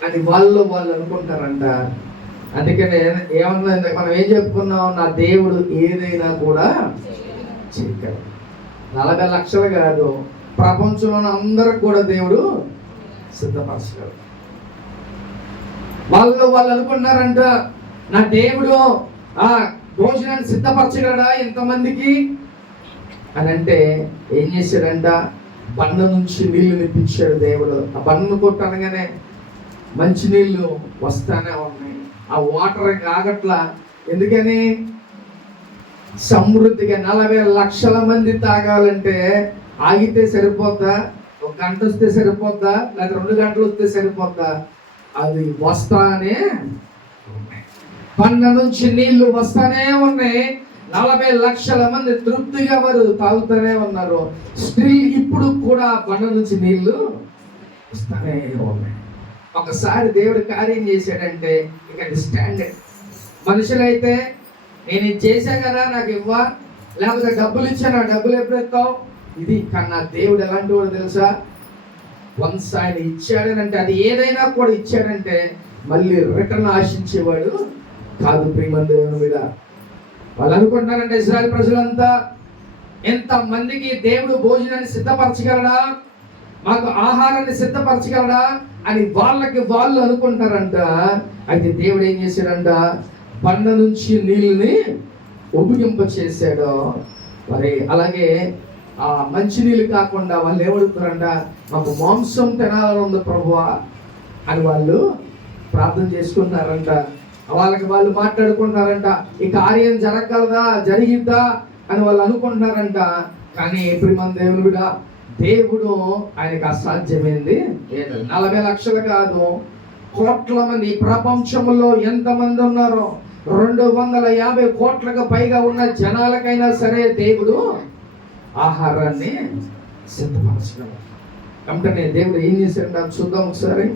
అని వాళ్ళు అనుకుంటారంట. అందుకనే ఏమన్నా మనం ఏం చెప్పుకున్నాం? నా దేవుడు ఏదైనా కూడా చేయగలడు. 40 లక్షలు కాదు, ప్రపంచంలో అందరికి కూడా దేవుడు సిద్ధపరచగలడు. వాళ్ళు అనుకున్నారంట, నా దేవుడు ఆ భోజనాన్ని సిద్ధపరచగలడా ఇంతమందికి అని అంటే ఏం చేశాడంట? బండ నుంచి నీళ్లు నిప్పించాడు దేవుడు. ఆ బండను కొట్టనగానే మంచి నీళ్లు వస్తానే ఉన్నాయి. ఆ వాటర్ ఆగట్లా. ఎందుకని? సమృద్ధిగా 40 లక్షల మంది తాగాలంటే ఆగితే సరిపోద్దా? 1 గంట వస్తే సరిపోద్దా? లేదా 2 గంటలు వస్తే సరిపోద్దా? అది వస్తానే ఉన్నాయి. బండ నుంచి నీళ్లు వస్తానే ఉన్నాయి. 40 లక్షల మంది తృప్తిగా వారు తాగుతూనే ఉన్నారు. స్టిల్ ఇప్పుడు కూడా బండ నుంచి నీళ్లు వస్తానే ఉన్నాయి. ఒకసారి దేవుడు కార్యం చేశాడంటే ఇక అది స్టాండర్డ్. మనుషులైతే నేను ఇది చేశా కదా నాకు ఇవ్వా, లేకపోతే డబ్బులు ఇచ్చాను, డబ్బులు ఎప్పుడు ఎత్తావు, ఇది. కానీ నా దేవుడు ఎలాంటి వాడు తెలుసా? వన్స్ ఆయన ఇచ్చాడనంటే, అది ఏదైనా కూడా ఇచ్చాడంటే మళ్ళీ రిటర్న్ ఆశించేవాడు కాదు. ప్రియమైన దేవుని మీద వాళ్ళు అనుకుంటున్నారంటే ఇశ్రాయేలు ప్రజలంతా, ఎంత మందికి దేవుడు భోజనాన్ని సిద్ధపరచగలడా, మాకు ఆహారాన్ని సిద్ధపరచగలడా అని వాళ్ళు అనుకుంటారంట. అయితే దేవుడు ఏం చేశాడంట? బండ నుంచి నీళ్ళని ఉపయోగింప చేశాడు. మరి అలాగే ఆ మంచి నీళ్ళు కాకుండా వాళ్ళు ఏమడుగుతారంట? మాకు మాంసం తినాలని ఉంది ప్రభువా అని వాళ్ళు ప్రార్థన చేసుకుంటారంట. వాళ్ళు మాట్లాడుకుంటారంట, ఈ కార్యం జరగగలదా, జరిగిద్దా అని వాళ్ళు అనుకుంటున్నారంట. కానీ ఇప్పుడు మన దేవుని బిడ్డ, దేవుడు ఆయనకు అసాధ్యమైంది 40 లక్షలు కాదు, కోట్ల మంది. ప్రపంచంలో ఎంతమంది ఉన్నారో 250 కోట్లకు పైగా ఉన్న జనాలకైనా సరే దేవుడు ఆహారాన్ని సిద్ధపరచగలడు. కాబట్టి దేవుడు ఏం చేశాడు చూద్దాం ఒకసారి.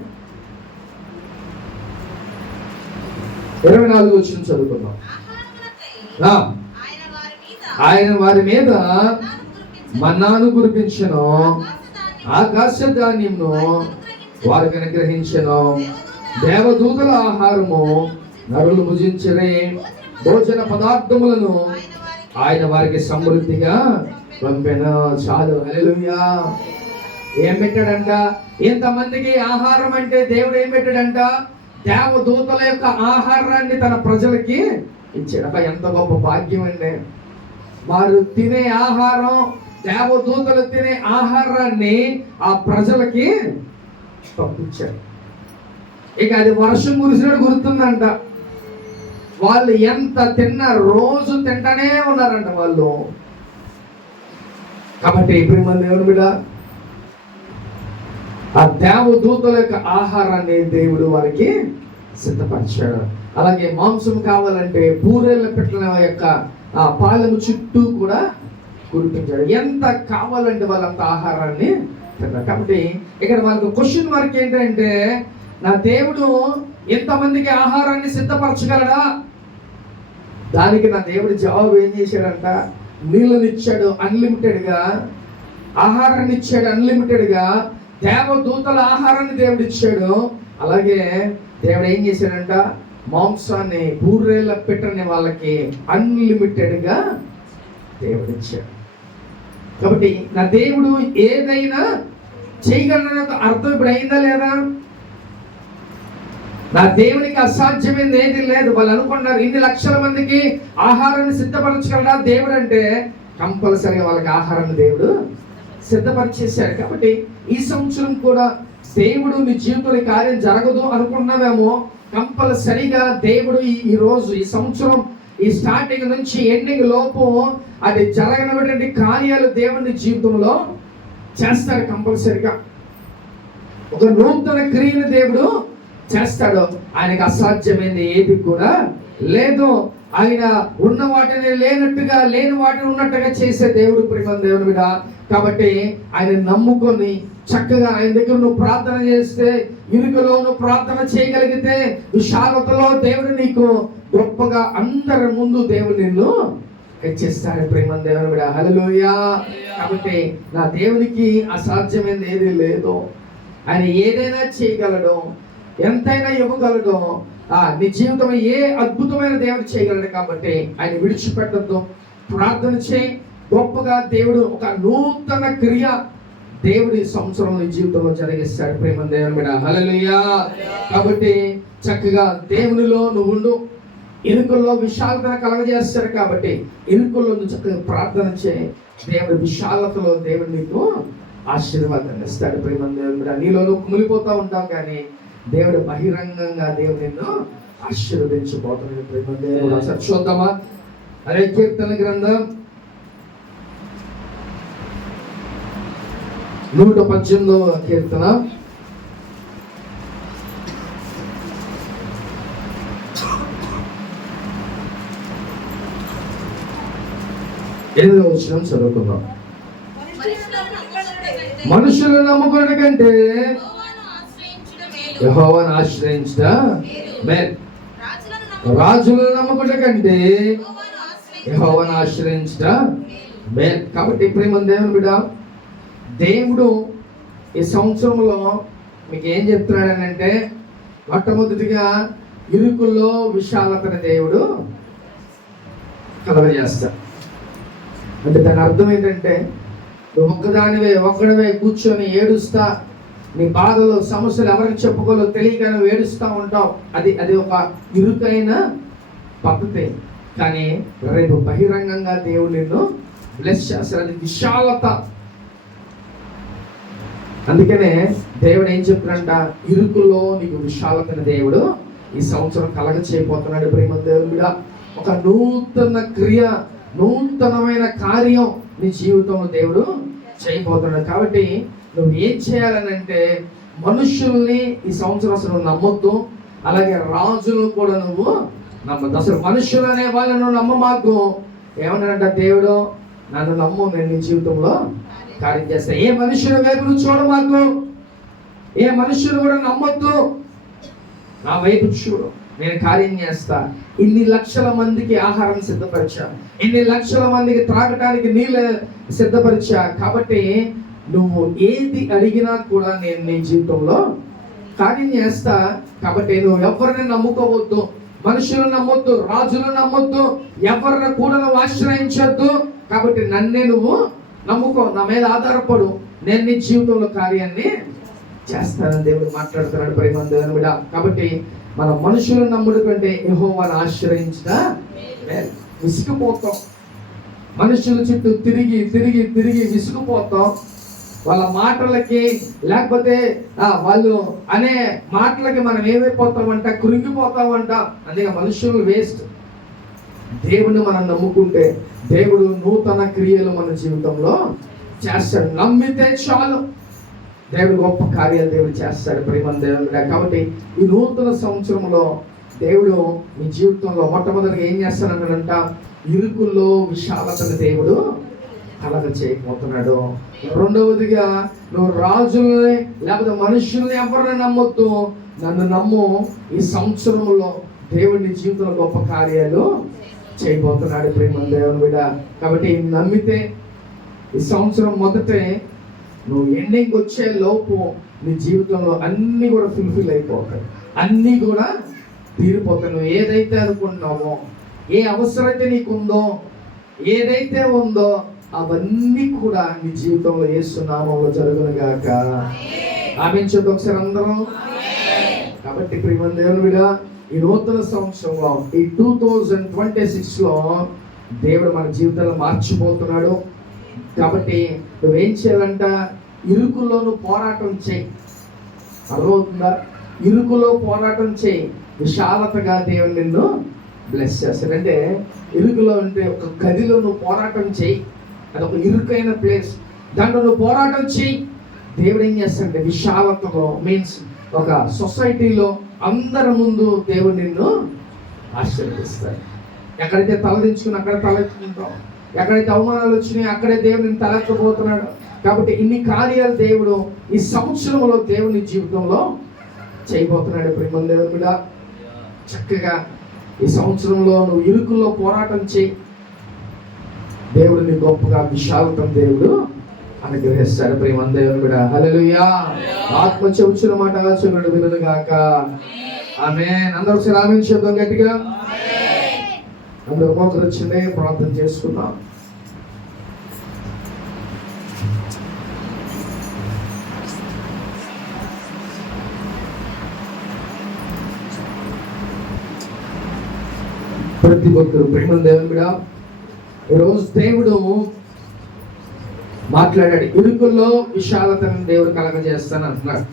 24 వచ్చిన చదువుకుందాం. ఆయన వారి మీద మన్నాను కురిపించెను, ఆకాశ ధాన్యమును వారికి అనుగ్రహించెను. దేవదూతల ఆహారము నరులు భుజించరే భోజన పదార్థములను ఆయన వారికి సమృద్ధిగా పంపెను. చాలు, హల్లెలూయా. ఏం పెట్టాడంట? ఇంతమందికి ఆహారం అంటే దేవుడు ఏం పెట్టాడంట? దేవదూతల యొక్క ఆహారాన్ని తన ప్రజలకి ఇచ్చాడు. ఎంత గొప్ప భాగ్యం అండి! వారు తినే ఆహారం, దేవదూతలు తినే ఆహారాన్ని ఆ ప్రజలకి పంపించారు. ఇక అది వర్షం కురిసినట్టు గుర్తుందంట. వాళ్ళు ఎంత తిన్నా, రోజు తింటానే ఉన్నారంట వాళ్ళు. కాబట్టి ఇప్పుడు మన దేవుని బిడ్డ, ఆ దేవదూతల యొక్క ఆహారాన్ని దేవుడు వారికి సిద్ధపరిచాడు. అలాగే మాంసం కావాలంటే పూరేళ్ళ పెట్టిన యొక్క ఆ పాలెము చుట్టూ కూడా కురిపించాడు. ఎంత కావాలంటే వాళ్ళంత ఆహారాన్ని తిన్నారు. కాబట్టి ఇక్కడ వాళ్ళకి క్వశ్చన్ మార్క్ ఏంటంటే, నా దేవుడు ఎంతమందికి ఆహారాన్ని సిద్ధపరచగలడా? దానికి నా దేవుడు జవాబు ఏం చేశాడంట? నీళ్ళని ఇచ్చాడు అన్లిమిటెడ్గా, ఆహారాన్ని ఇచ్చాడు అన్లిమిటెడ్గా, దేవదూతల ఆహారాన్ని దేవుడు ఇచ్చాడు. అలాగే దేవుడు ఏం చేశాడంట? మాంసాన్ని బూరేళ్ళ పెట్టని వాళ్ళకి అన్లిమిటెడ్గా దేవుడు ఇచ్చాడు. కాబట్టి నా దేవుడు ఏదైనా చేయగలన అర్థం ఇప్పుడు అయిందా లేదా? నా దేవునికి అసాధ్యమైనది ఏది లేదు. వాళ్ళు అనుకున్నారు ఇన్ని లక్షల మందికి ఆహారాన్ని సిద్ధపరచగలడా దేవుడు అంటే, కంపల్సరీగా వాళ్ళకి ఆహారాన్ని దేవుడు సిద్ధపరిచేశాడు. కాబట్టి ఈ సంవత్సరం కూడా దేవుడు నీ జీవితంలో కార్యం జరగదు అనుకున్నామేమో, కంపల్సరీగా దేవుడు ఈ రోజు ఈ సంవత్సరం ఈ స్టార్టింగ్ నుంచి ఎండింగ్ లోపు అది జరగనటువంటి కార్యాలు దేవుని జీవితంలో చేస్తాడు. కంపల్సరీగా ఒక నూతన క్రియను దేవుడు చేస్తాడు. ఆయనకు అసాధ్యమైనది ఏది కూడా లేదు. ఆయన ఉన్న వాటిని లేనట్టుగా, లేని వాటిని ఉన్నట్టుగా చేసే దేవుడు ప్రేమ దేవుని మీద. కాబట్టి ఆయన నమ్ముకొని చక్కగా ఆయన దగ్గర నువ్వు ప్రార్థన చేస్తే, ఇరుకలో నువ్వు ప్రార్థన చేయగలిగితే, విశాలతలో దేవుడు నీకు గొప్పగా అందరి ముందు దేవుడు నిన్ను హెచ్చిస్తాడు ప్రేమ దేవుని మీద. హల్లెలూయా. కాబట్టి నా దేవునికి అసాధ్యమైనది ఏది లేదు. ఆయన ఏదైనా చేయగలడు, ఎంతైనా ఇవ్వగలడు. నీ జీవితం ఏ అద్భుతమైన దేవుడు చేయగలడు. కాబట్టి ఆయన విడిచిపెట్టద్దు, ప్రార్థన చేయి. గొప్పగా దేవుడు ఒక నూతన క్రియ దేవుడి సంవత్సరం నీ జీవితంలో జరిగిస్తాడు ప్రేమ దేవుని మీద. హల్లెలూయా. కాబట్టి చక్కగా దేవునిలో నువ్వు ఉండు. ఇరుకుల్లో విశాలతను కలగజేస్తాడు. కాబట్టి ఇరుకుల్లో నువ్వు చక్కగా ప్రార్థన చేయి. దేవుడి విశాలతలో దేవుడు నీకు ఆశీర్వాదాన్ని ఇస్తాడు ప్రేమ దేవుని మీద. నీలో నువ్వు కుమిలిపోతూ ఉంటావు, కానీ దేవుడు బహిరంగంగా దేవుడు నిన్ను ఆశీర్వదించబోతున్నాడు ప్రేమ దేవుడు. అసలు చూద్దామా? అరే కీర్తన గ్రంథం 118వ కీర్తన 8వ వచనం చదువుకుందాం. మనుషులు నమ్ముకున్న కంటే యెహోవాను ఆశ్రయించుట మేలు. రాజులను నమ్ముకున్న కంటే యెహోవాను ఆశ్రయించుట మేలు. కాబట్టి ప్రేమ దేవుని బిడ్డ, దేవుడు ఈ సంవత్సరంలో మీకు ఏం చెప్తున్నాడనంటే, మొట్టమొదటిగా ఇరుకుల్లో విశాలతని దేవుడు కలగజేస్తాడు. అంటే దాని అర్థం ఏంటంటే, నువ్వు ఒక్కడవే కూర్చొని ఏడుస్తా, నీ బాధలు సమస్యలు ఎవరికి చెప్పుకోలో తెలియక నువ్వు ఏడుస్తూ ఉంటావు. అది ఒక ఇరుకైన పద్ధతి. కానీ రేపు బహిరంగంగా దేవుడు నిన్ను బ్లెస్ చేస్తాడు. అది విశాలత. అందుకనే దేవుడు ఏం చెప్తున్నాడంట, ఇరుకులో నీకు విశాలతని దేవుడు ఈ సంవత్సరం కలగ చేయబోతున్నాడు ప్రేమ దేవుడిగా. ఒక నూతన క్రియ, నూతనమైన కార్యం నీ జీవితంలో దేవుడు చేయబోతున్నాడు. కాబట్టి నువ్వు ఏం చేయాలనంటే, మనుషుల్ని ఈ సంవత్సరం అసలు నమ్మొద్దు, అలాగే రాజులను కూడా నువ్వు నమ్మొద్దు. అసలు మనుషులు అనే వాళ్ళని నువ్వు నమ్మమాకు. ఏమన్నాడంట దేవుడు, నన్ను నమ్ము, నేను నీ జీవితంలో కార్యం చేస్తా. ఏ మనుషుల వైపు నువ్వు చూడమాకు, ఏ మనుషులు కూడా నమ్మొద్దు, నా వైపు చూడు, నేను కార్యం చేస్తా. ఇన్ని లక్షల మందికి ఆహారం సిద్ధపరిచా, ఇన్ని లక్షల మందికి త్రాగటానికి నీళ్ళు సిద్ధపరిచా. కాబట్టి నువ్వు ఏది అడిగినా కూడా నేను నీ జీవితంలో కార్యం చేస్తా. కాబట్టి నువ్వు ఎవరిని నమ్ముకోవద్దు, మనుషులను నమ్మొద్దు, రాజులను నమ్మొద్దు, ఎవరిని కూడా నువ్వు ఆశ్రయించొద్దు. కాబట్టి నన్నే నువ్వు నమ్ముకో, నా మీద ఆధారపడు, నేను నీ జీవితంలో కార్యాన్ని చేస్తానని దేవుడు మాట్లాడుతున్నాడు ప్రేమ దేవుని బిడ్డ. కాబట్టి మన మనుషులను నమ్ముడు కంటే యెహోవాను ఆశ్రయించగా విసిగిపోతాం. మనుషుల చుట్టూ తిరిగి తిరిగి తిరిగి విసిగిపోతాం. వాళ్ళ మాటలకి, లేకపోతే వాళ్ళు అనే మాటలకి మనం ఏమైపోతామంట, కృంగిపోతామంట. అందుకే మనుషులు వేస్ట్. దేవుని మనం నమ్ముకుంటే దేవుడు నూతన క్రియలు మన జీవితంలో చేస్తాడు. నమ్మితే చాలు, దేవుడు గొప్ప కార్యాలు దేవుడు చేస్తాడు ప్రేమ దేవుడు. కాబట్టి ఈ నూతన సంవత్సరంలో దేవుడు మీ జీవితంలో మొట్టమొదటిగా ఏం చేస్తానంట, ఇరుకుల్లో విశాలతను దేవుడు కలగ చేయకపోతున్నాడు. రెండవదిగా, నువ్వు రాజుల్ని లేకపోతే మనుషుల్ని ఎవరిని నమ్మొద్దు, నన్ను నమ్ము. ఈ సంవత్సరంలో దేవుడి జీవితంలో గొప్ప కార్యాలు చేయబోతున్నాడు ప్రేమ దేవుని బిడ్డ. కాబట్టి నమ్మితే ఈ సంవత్సరం మొదటే నువ్వు ఎండింగ్ వచ్చే లోపు నీ జీవితంలో అన్నీ కూడా ఫుల్ఫిల్ అయిపోతాయి, అన్నీ కూడా తీరిపోతాయి. నువ్వు ఏదైతే అనుకుంటున్నావో, ఏ అవసరమైతే నీకుందో, ఏదైతే ఉందో అవన్నీ కూడా నీ జీవితంలో యేసు నామములో జరుగును గాక. ఆమేన్ చెప్పండి ఒకసారి అందరం. కాబట్టి ప్రియమైన దేవుని బిడ్డ, ఈ నూతన సంవత్సరంలో, ఈ 2026లో దేవుడు మన జీవితాలను మార్చిపోతున్నాడు. కాబట్టి నువ్వేం చేయాలంట, ఇరుకుల్లోనూ పోరాటం చేయి. అర్థమవుతుందా? ఇరుకులో పోరాటం చేయి. విశాలతగా దేవుడు నిన్ను బ్లెస్ చేస్తాడు. అంటే ఇరుకులో అంటే ఒక గదిలో నువ్వు పోరాటం చేయి, అదొక ఇరుకైన ప్లేస్, దాంట్లో నువ్వు పోరాటం చేయి. దేవుడు ఏం చేస్తాడంటే విశాలతలో, మీన్స్ ఒక సొసైటీలో అందరి ముందు దేవుడు నిన్ను ఆశీర్వదిస్తాడు. ఎక్కడైతే తలదించుకుని అక్కడ తలెత్తుకుంటాం, ఎక్కడైతే అవమానాలు వచ్చినాయి అక్కడే దేవుడిని తలెత్తపోతున్నాడు. కాబట్టి ఇన్ని కార్యాలు దేవుడు ఈ సంవత్సరంలో దేవుని జీవితంలో చేయబోతున్నాడు. ప్రేమ దేవుడు కూడా చక్కగా ఈ సంవత్సరంలో నువ్వు ఇరుకుల్లో పోరాటం చేయి. దేవుడిని గొప్పగా విశాలతం దేవుడు అనుగ్రహిస్తాడు. ప్రేమ దేవుడు కూడా హల్లెలూయా. ఆత్మ చెవుచిన మాట చెవుడు వినును గాక. ఆమేన్. అందరూ ఒకసారి ఆమేన్ చెప్దాం గట్టిగా. అందరూ మోకరించండి, ప్రార్థన చేసుకుందాం. ప్రతి ఒక్కరు ప్రేమ దేవుడు కూడా ఈరోజు దేవుడు మాట్లాడాడు. ఇరుకుల్లో విశాలతను దేవుడు కలగజేస్తాను అంటున్నాడు.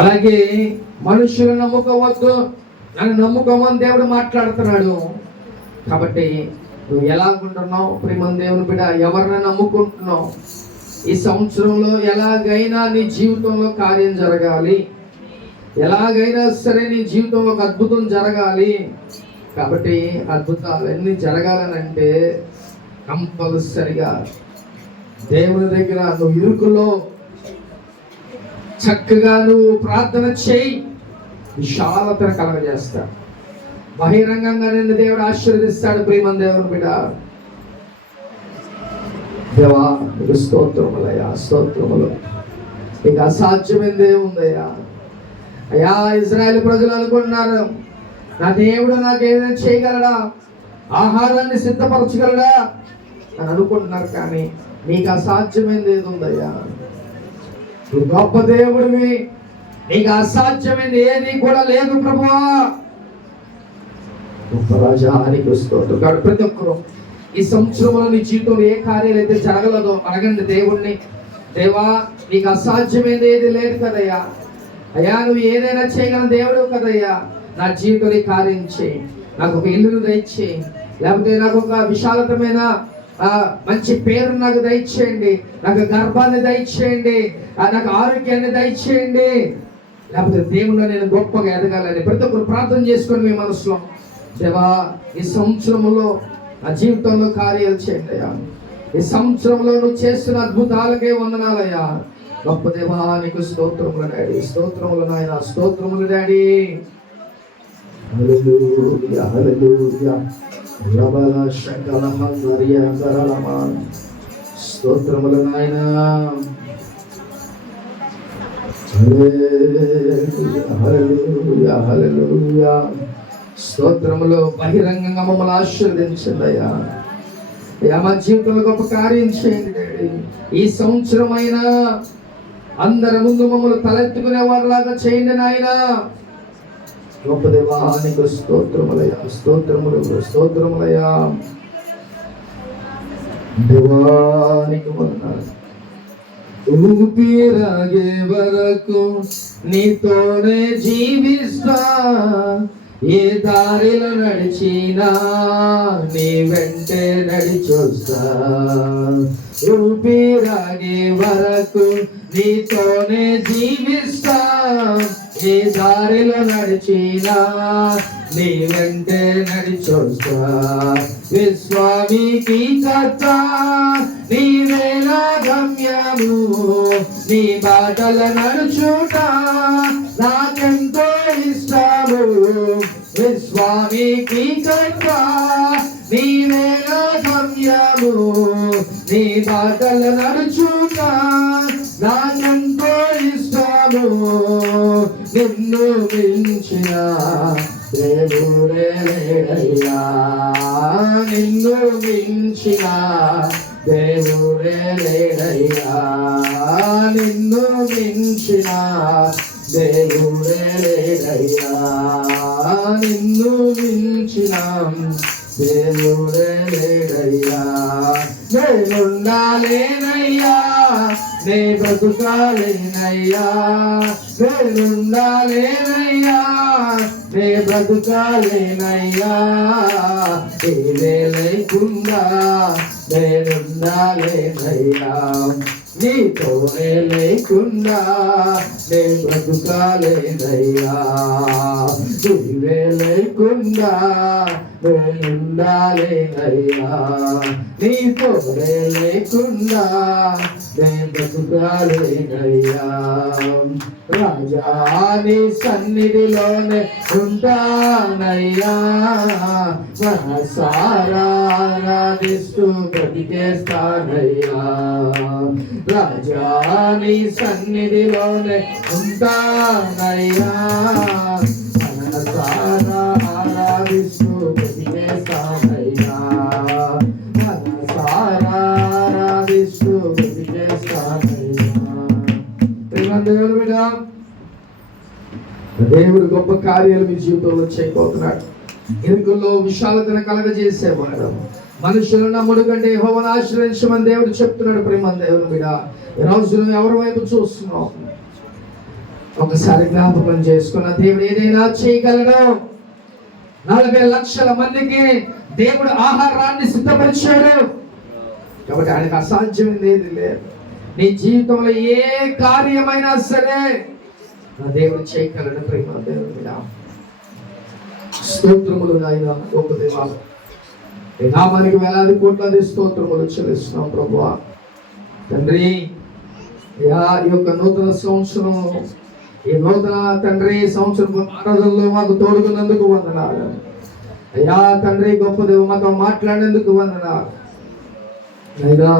అలాగే మనుషులు నమ్ముకోవద్దు, నన్ను నమ్ముకోమని దేవుడు మాట్లాడుతున్నాడు. కాబట్టి నువ్వు ఎలాగుంటున్నావు ప్రేమ దేవుని బిడ్డ? ఎవరిని నమ్ముకుంటున్నావు? ఈ సంవత్సరంలో ఎలాగైనా నీ జీవితంలో కార్యం జరగాలి, ఎలాగైనా సరే నీ జీవితంలో ఒక అద్భుతం జరగాలి. కాబట్టి అద్భుతాలు ఎన్ని జరగాలనంటే కంపల్సరిగా దేవుని దగ్గర నువ్వు ఇరుకులో చక్కగా నువ్వు ప్రార్థన చేయి, విశాలతను కలగజేస్తా. బహిరంగంగా నిన్ను దేవుడు ఆశీర్వదిస్తాడు. ప్రేమ దేవుని బిడ్డ, దేవా నీకు స్తోత్రములయ్యా, స్తోత్రములు. నీకు అసాధ్యమైంది ఏముందయ్యా? అయ్యా, ఇజ్రాయేల్ ప్రజలు అనుకుంటున్నారు నా దేవుడు నాకు ఏదైనా చేయగలడా, ఆహారాన్ని సిద్ధపరచగలడా అని అనుకుంటున్నారు. కానీ నీకు అసాధ్యమైంది ఏది ఉందయ్యా? నువ్వు గొప్ప దేవుడివి, నీకు అసాధ్యమైంది ఏది కూడా లేదు ప్రభువా. గొప్ప రాజా నీకు స్తోత్రం. కాబట్టి ప్రతి ఒక్కరు ఈ సంవత్సరంలో నీ జీవితంలో ఏ కార్యాలు అయితే జరగలేదో అడగండి దేవుణ్ణి. దేవా నీకు అసాధ్యమైంది ఏది లేదు కదయ్యా. అయ్యా నువ్వు ఏదైనా చేయగల దేవుడు కదయ్యా. నా జీవితంలో కార్యం చేయి, నాకు ఒక ఇల్లును దయచేయి, లేకపోతే నాకు ఒక విశాలతమైన మంచి పేరు నాకు దయచేయండి, నాకు గర్భాన్ని దయచేయండి, నాకు ఆరోగ్యాన్ని దయచేయండి, లేకపోతే దేవుణ్ణి నేను గొప్పగా ఎదగాలని ప్రతి ఒక్కరు ప్రార్థన చేసుకొని మీ మనసులో, దేవా ఈ సంవత్సరంలో నా జీవితంలో కార్యాలు చేయండి అయ్యా. ఈ సంవత్సరంలో నువ్వు చేస్తున్న అద్భుతాలకే వందనాలయ్యా. గొప్ప దేవా నీకు స్తోత్రములు డాడీ, స్తోత్రములు నాయన, స్తోత్రములు డాడీ. హల్లెలూయా హల్లెలూయా. రబల శకల హల్లరియా కరలమా. స్తోత్రములు నాయన. హల్లెలూయా హల్లెలూయా హల్లెలూయా. స్తోత్రములు. బహిరంగంగా మమ్మల్ని ఆశీర్వదించండి అయ్యా. మా జీవితంలో గొప్ప కార్యం చేయండి డాడీ. ఈ సంవత్సరం అయినా అందరి ముందు మమ్మల్ని తలెత్తుకునే వారిలాగా చేయండి నాయన. గొప్ప దేవా నీకు స్తోత్రములయ్యా, స్తోత్రములు స్తోత్రములయ్యా. దేవానికి వందనాలు. ఊపిరాగే వరకు నీతోనే జీవిస్తా, ఏ దారిలో నడిచినా నీ వెంటే నడిచొస్తా. ఊపిరాగే వరకు నీతోనే జీవిస్తా, ఏ దారిలో నడిచినా నీ వెంటే నడిచొస్తా. విశ్వానికి కర్త నీవే నా గమ్యము, నీ బాటల నడుచుట నాకెంతో ఇష్టము. విశ్వానికి కర్త నీవే నా గమ్యము, నీ బాటల నడుచుట నాకెంతో ఇష్టము. నిన్ను మించిన దేవుడే లేడయ్యా, నిన్ను మించిన దేవుడే లేడయ్యా, నిన్ను మించిన దేవుడే లేడయ్యా, నిన్ను మించిన దేవుడే లేడయ్యా. నేనుండాలేనయ్యా, నే బ్రతుకాలేనయ్యా, నేనుండాలేనయ్యా, నే బ్రతుకాలేనయ్యా. ఏదే లేకుండా నేనుండాలేనయ్యా. నీతోనే లేకుండా నే బ్రతుకాలేనయ్యా, నీవే లేకుండా నేనుండాలేనయ్యా, నీతోనే లేకుండా నే బ్రతుకాలేనయ్యా. రాజా నీ సన్నిధిలోనే ఉంటానయ్యా, మనసారా ఆరాధిస్తూ బ్రతికేస్తానయ్యా. రాజా నీ సన్నిధిలోనే ఉంటానయ్యా, మనసారా ఆరాధిస్తూ బ్రతికేస్తానయ్యా, మనసారా ఆరాధిస్తూ బ్రతికేస్తానయ్యా. దేవుడు బిడ్డ, దేవుడు గొప్ప కార్యాలు మీ జీవితంలో చేయబోతున్నాడు. ఇరుకుల్లో విశాలతను కలగజేసేవాడు. మనుషులు నమ్ముడు కంటే యెహోవాను ఆశ్రయించమని దేవుడు చెప్తున్నాడు. ప్రేమ దేవుని బిడ్డ, ఈ రోజు నువ్వు ఎవరి వైపు చూస్తున్నావు? ఒకసారి జ్ఞాపకం చేసుకున్న దేవుడు ఏదైనా చేయగలడు. 40 లక్షల మందికి దేవుడు ఆహారాన్ని సిద్ధపరిచాడు. కాబట్టి ఆయనకు అసాధ్యమైనది ఏది లేదు. నీ జీవితంలో ఏ కార్యమైనా సరే నా దేవుడు చేయగలడు. ప్రేమ దేవుని బిడ్డ, స్తోత్రములు నాయన. గొప్ప దేవా, ఈ నామానికి వేలాది కోట్లాది స్తోత్రములు చెల్లిస్తున్నాం ప్రభువా. తండ్రి, ఈ యొక్క నూతన సంవత్సరం, ఈ నూతన తండ్రి సంవత్సరం ఆరాధనలో మాకు తోడుకున్నందుకు వందనాలు అయ్యా. తండ్రి గొప్ప దేవ, మాతో మాట్లాడేందుకు వందనాలు అయినా.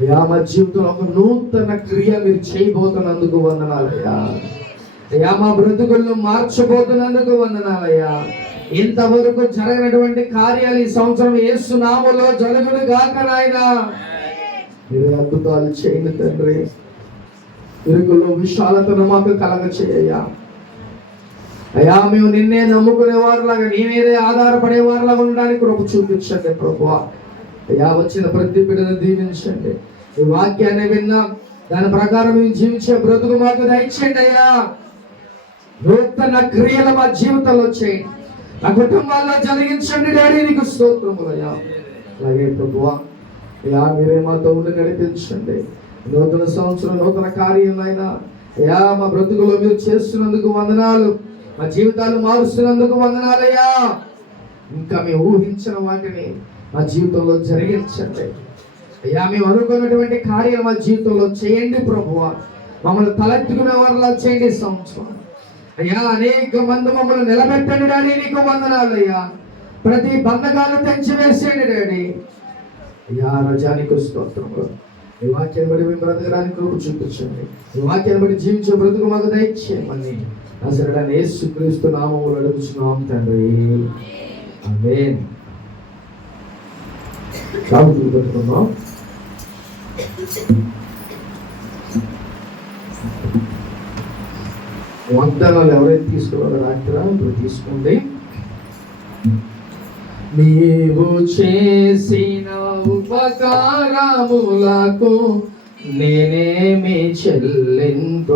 అయ్యా, మా జీవితంలో ఒక నూతన క్రియ మీరు చేయబోతున్నందుకు వందనాలయ్యా. అయ్యా, మా బ్రతుకులను మార్చబోతున్నందుకు వందనాలయ్యా. ఇంతవరకు జరగనటువంటి కార్యాలు ఈ సంవత్సరం యేసు నామములో జరుగును గాక నాయనా. మీరు అద్భుతాలు చేయండి తండ్రి. ఇరుకులో విశాలతను మాకు కలగ చేయ్యా. అయ్యా, మేము నిన్నే నమ్ముకునే వారిలాగా, నీ మీదే ఆధారపడే వారిలాగా ఉండడానికి కృప చూపించండి ప్రభువా. అయ్యా, వచ్చిన ప్రతి బిడ్డను దీవించండి. ఈ వాక్యాన్ని విన్నాం, దాని ప్రకారం మేము జీవించే బ్రతుకు మాకు దయచేయండి అయ్యా. నూతన క్రియలు మా జీవితంలో చేయండి, మా కుటుంబాల్లో జరిగించండి డాడీ. నీకు స్తోత్రములయ్యా. అలాగే ప్రభువా, అయ్యా మీరే మాతో ఉండి నడిపించండి. నూతన సంవత్సరం నూతన కార్యాలైనా అయ్యా మా బ్రతుకులో మీరు చేస్తున్నందుకు వందనాలు. మా జీవితాలు మారుస్తున్నందుకు వందనాలయ్యా. ఇంకా మేము ఊహించిన వాటిని మా జీవితంలో జరిగించండి అయ్యా. మేము అనుకున్నటువంటి కార్యాలు మా జీవితంలో చేయండి ప్రభువా. మమ్మల్ని తలెత్తుకునే వారిలా చేయండి సంవత్సరం అయ్యా. అనేక మంది మమ్మల్ని నిలబెట్టండి డాడీ. నీకు వందనాలు అయ్యా. ప్రతి బంధకాలు తెంచివేసేయండి డాడీ. అయ్యా రజానికి స్తోత్రములు. ఈ వాక్యాన్ని బట్టి మేము బ్రతకడానికి కృప చూపించండి. ఈ వాక్యాన్ని బట్టి జీవించే బ్రతుకు మాకు దయచేయమని నజరేయుడైన యేసుక్రీస్తు నామములో అడుగుచున్నాం తండ్రి. ఆమేన్. చాలు పెట్టుకుందాం. వాగ్దానాలు ఎవరైతే తీసుకున్నారో రాత్రి ఇప్పుడు తీసుకోండి. నీవు చేసిన ఉపకారములకు నేనేమి చెల్లింతు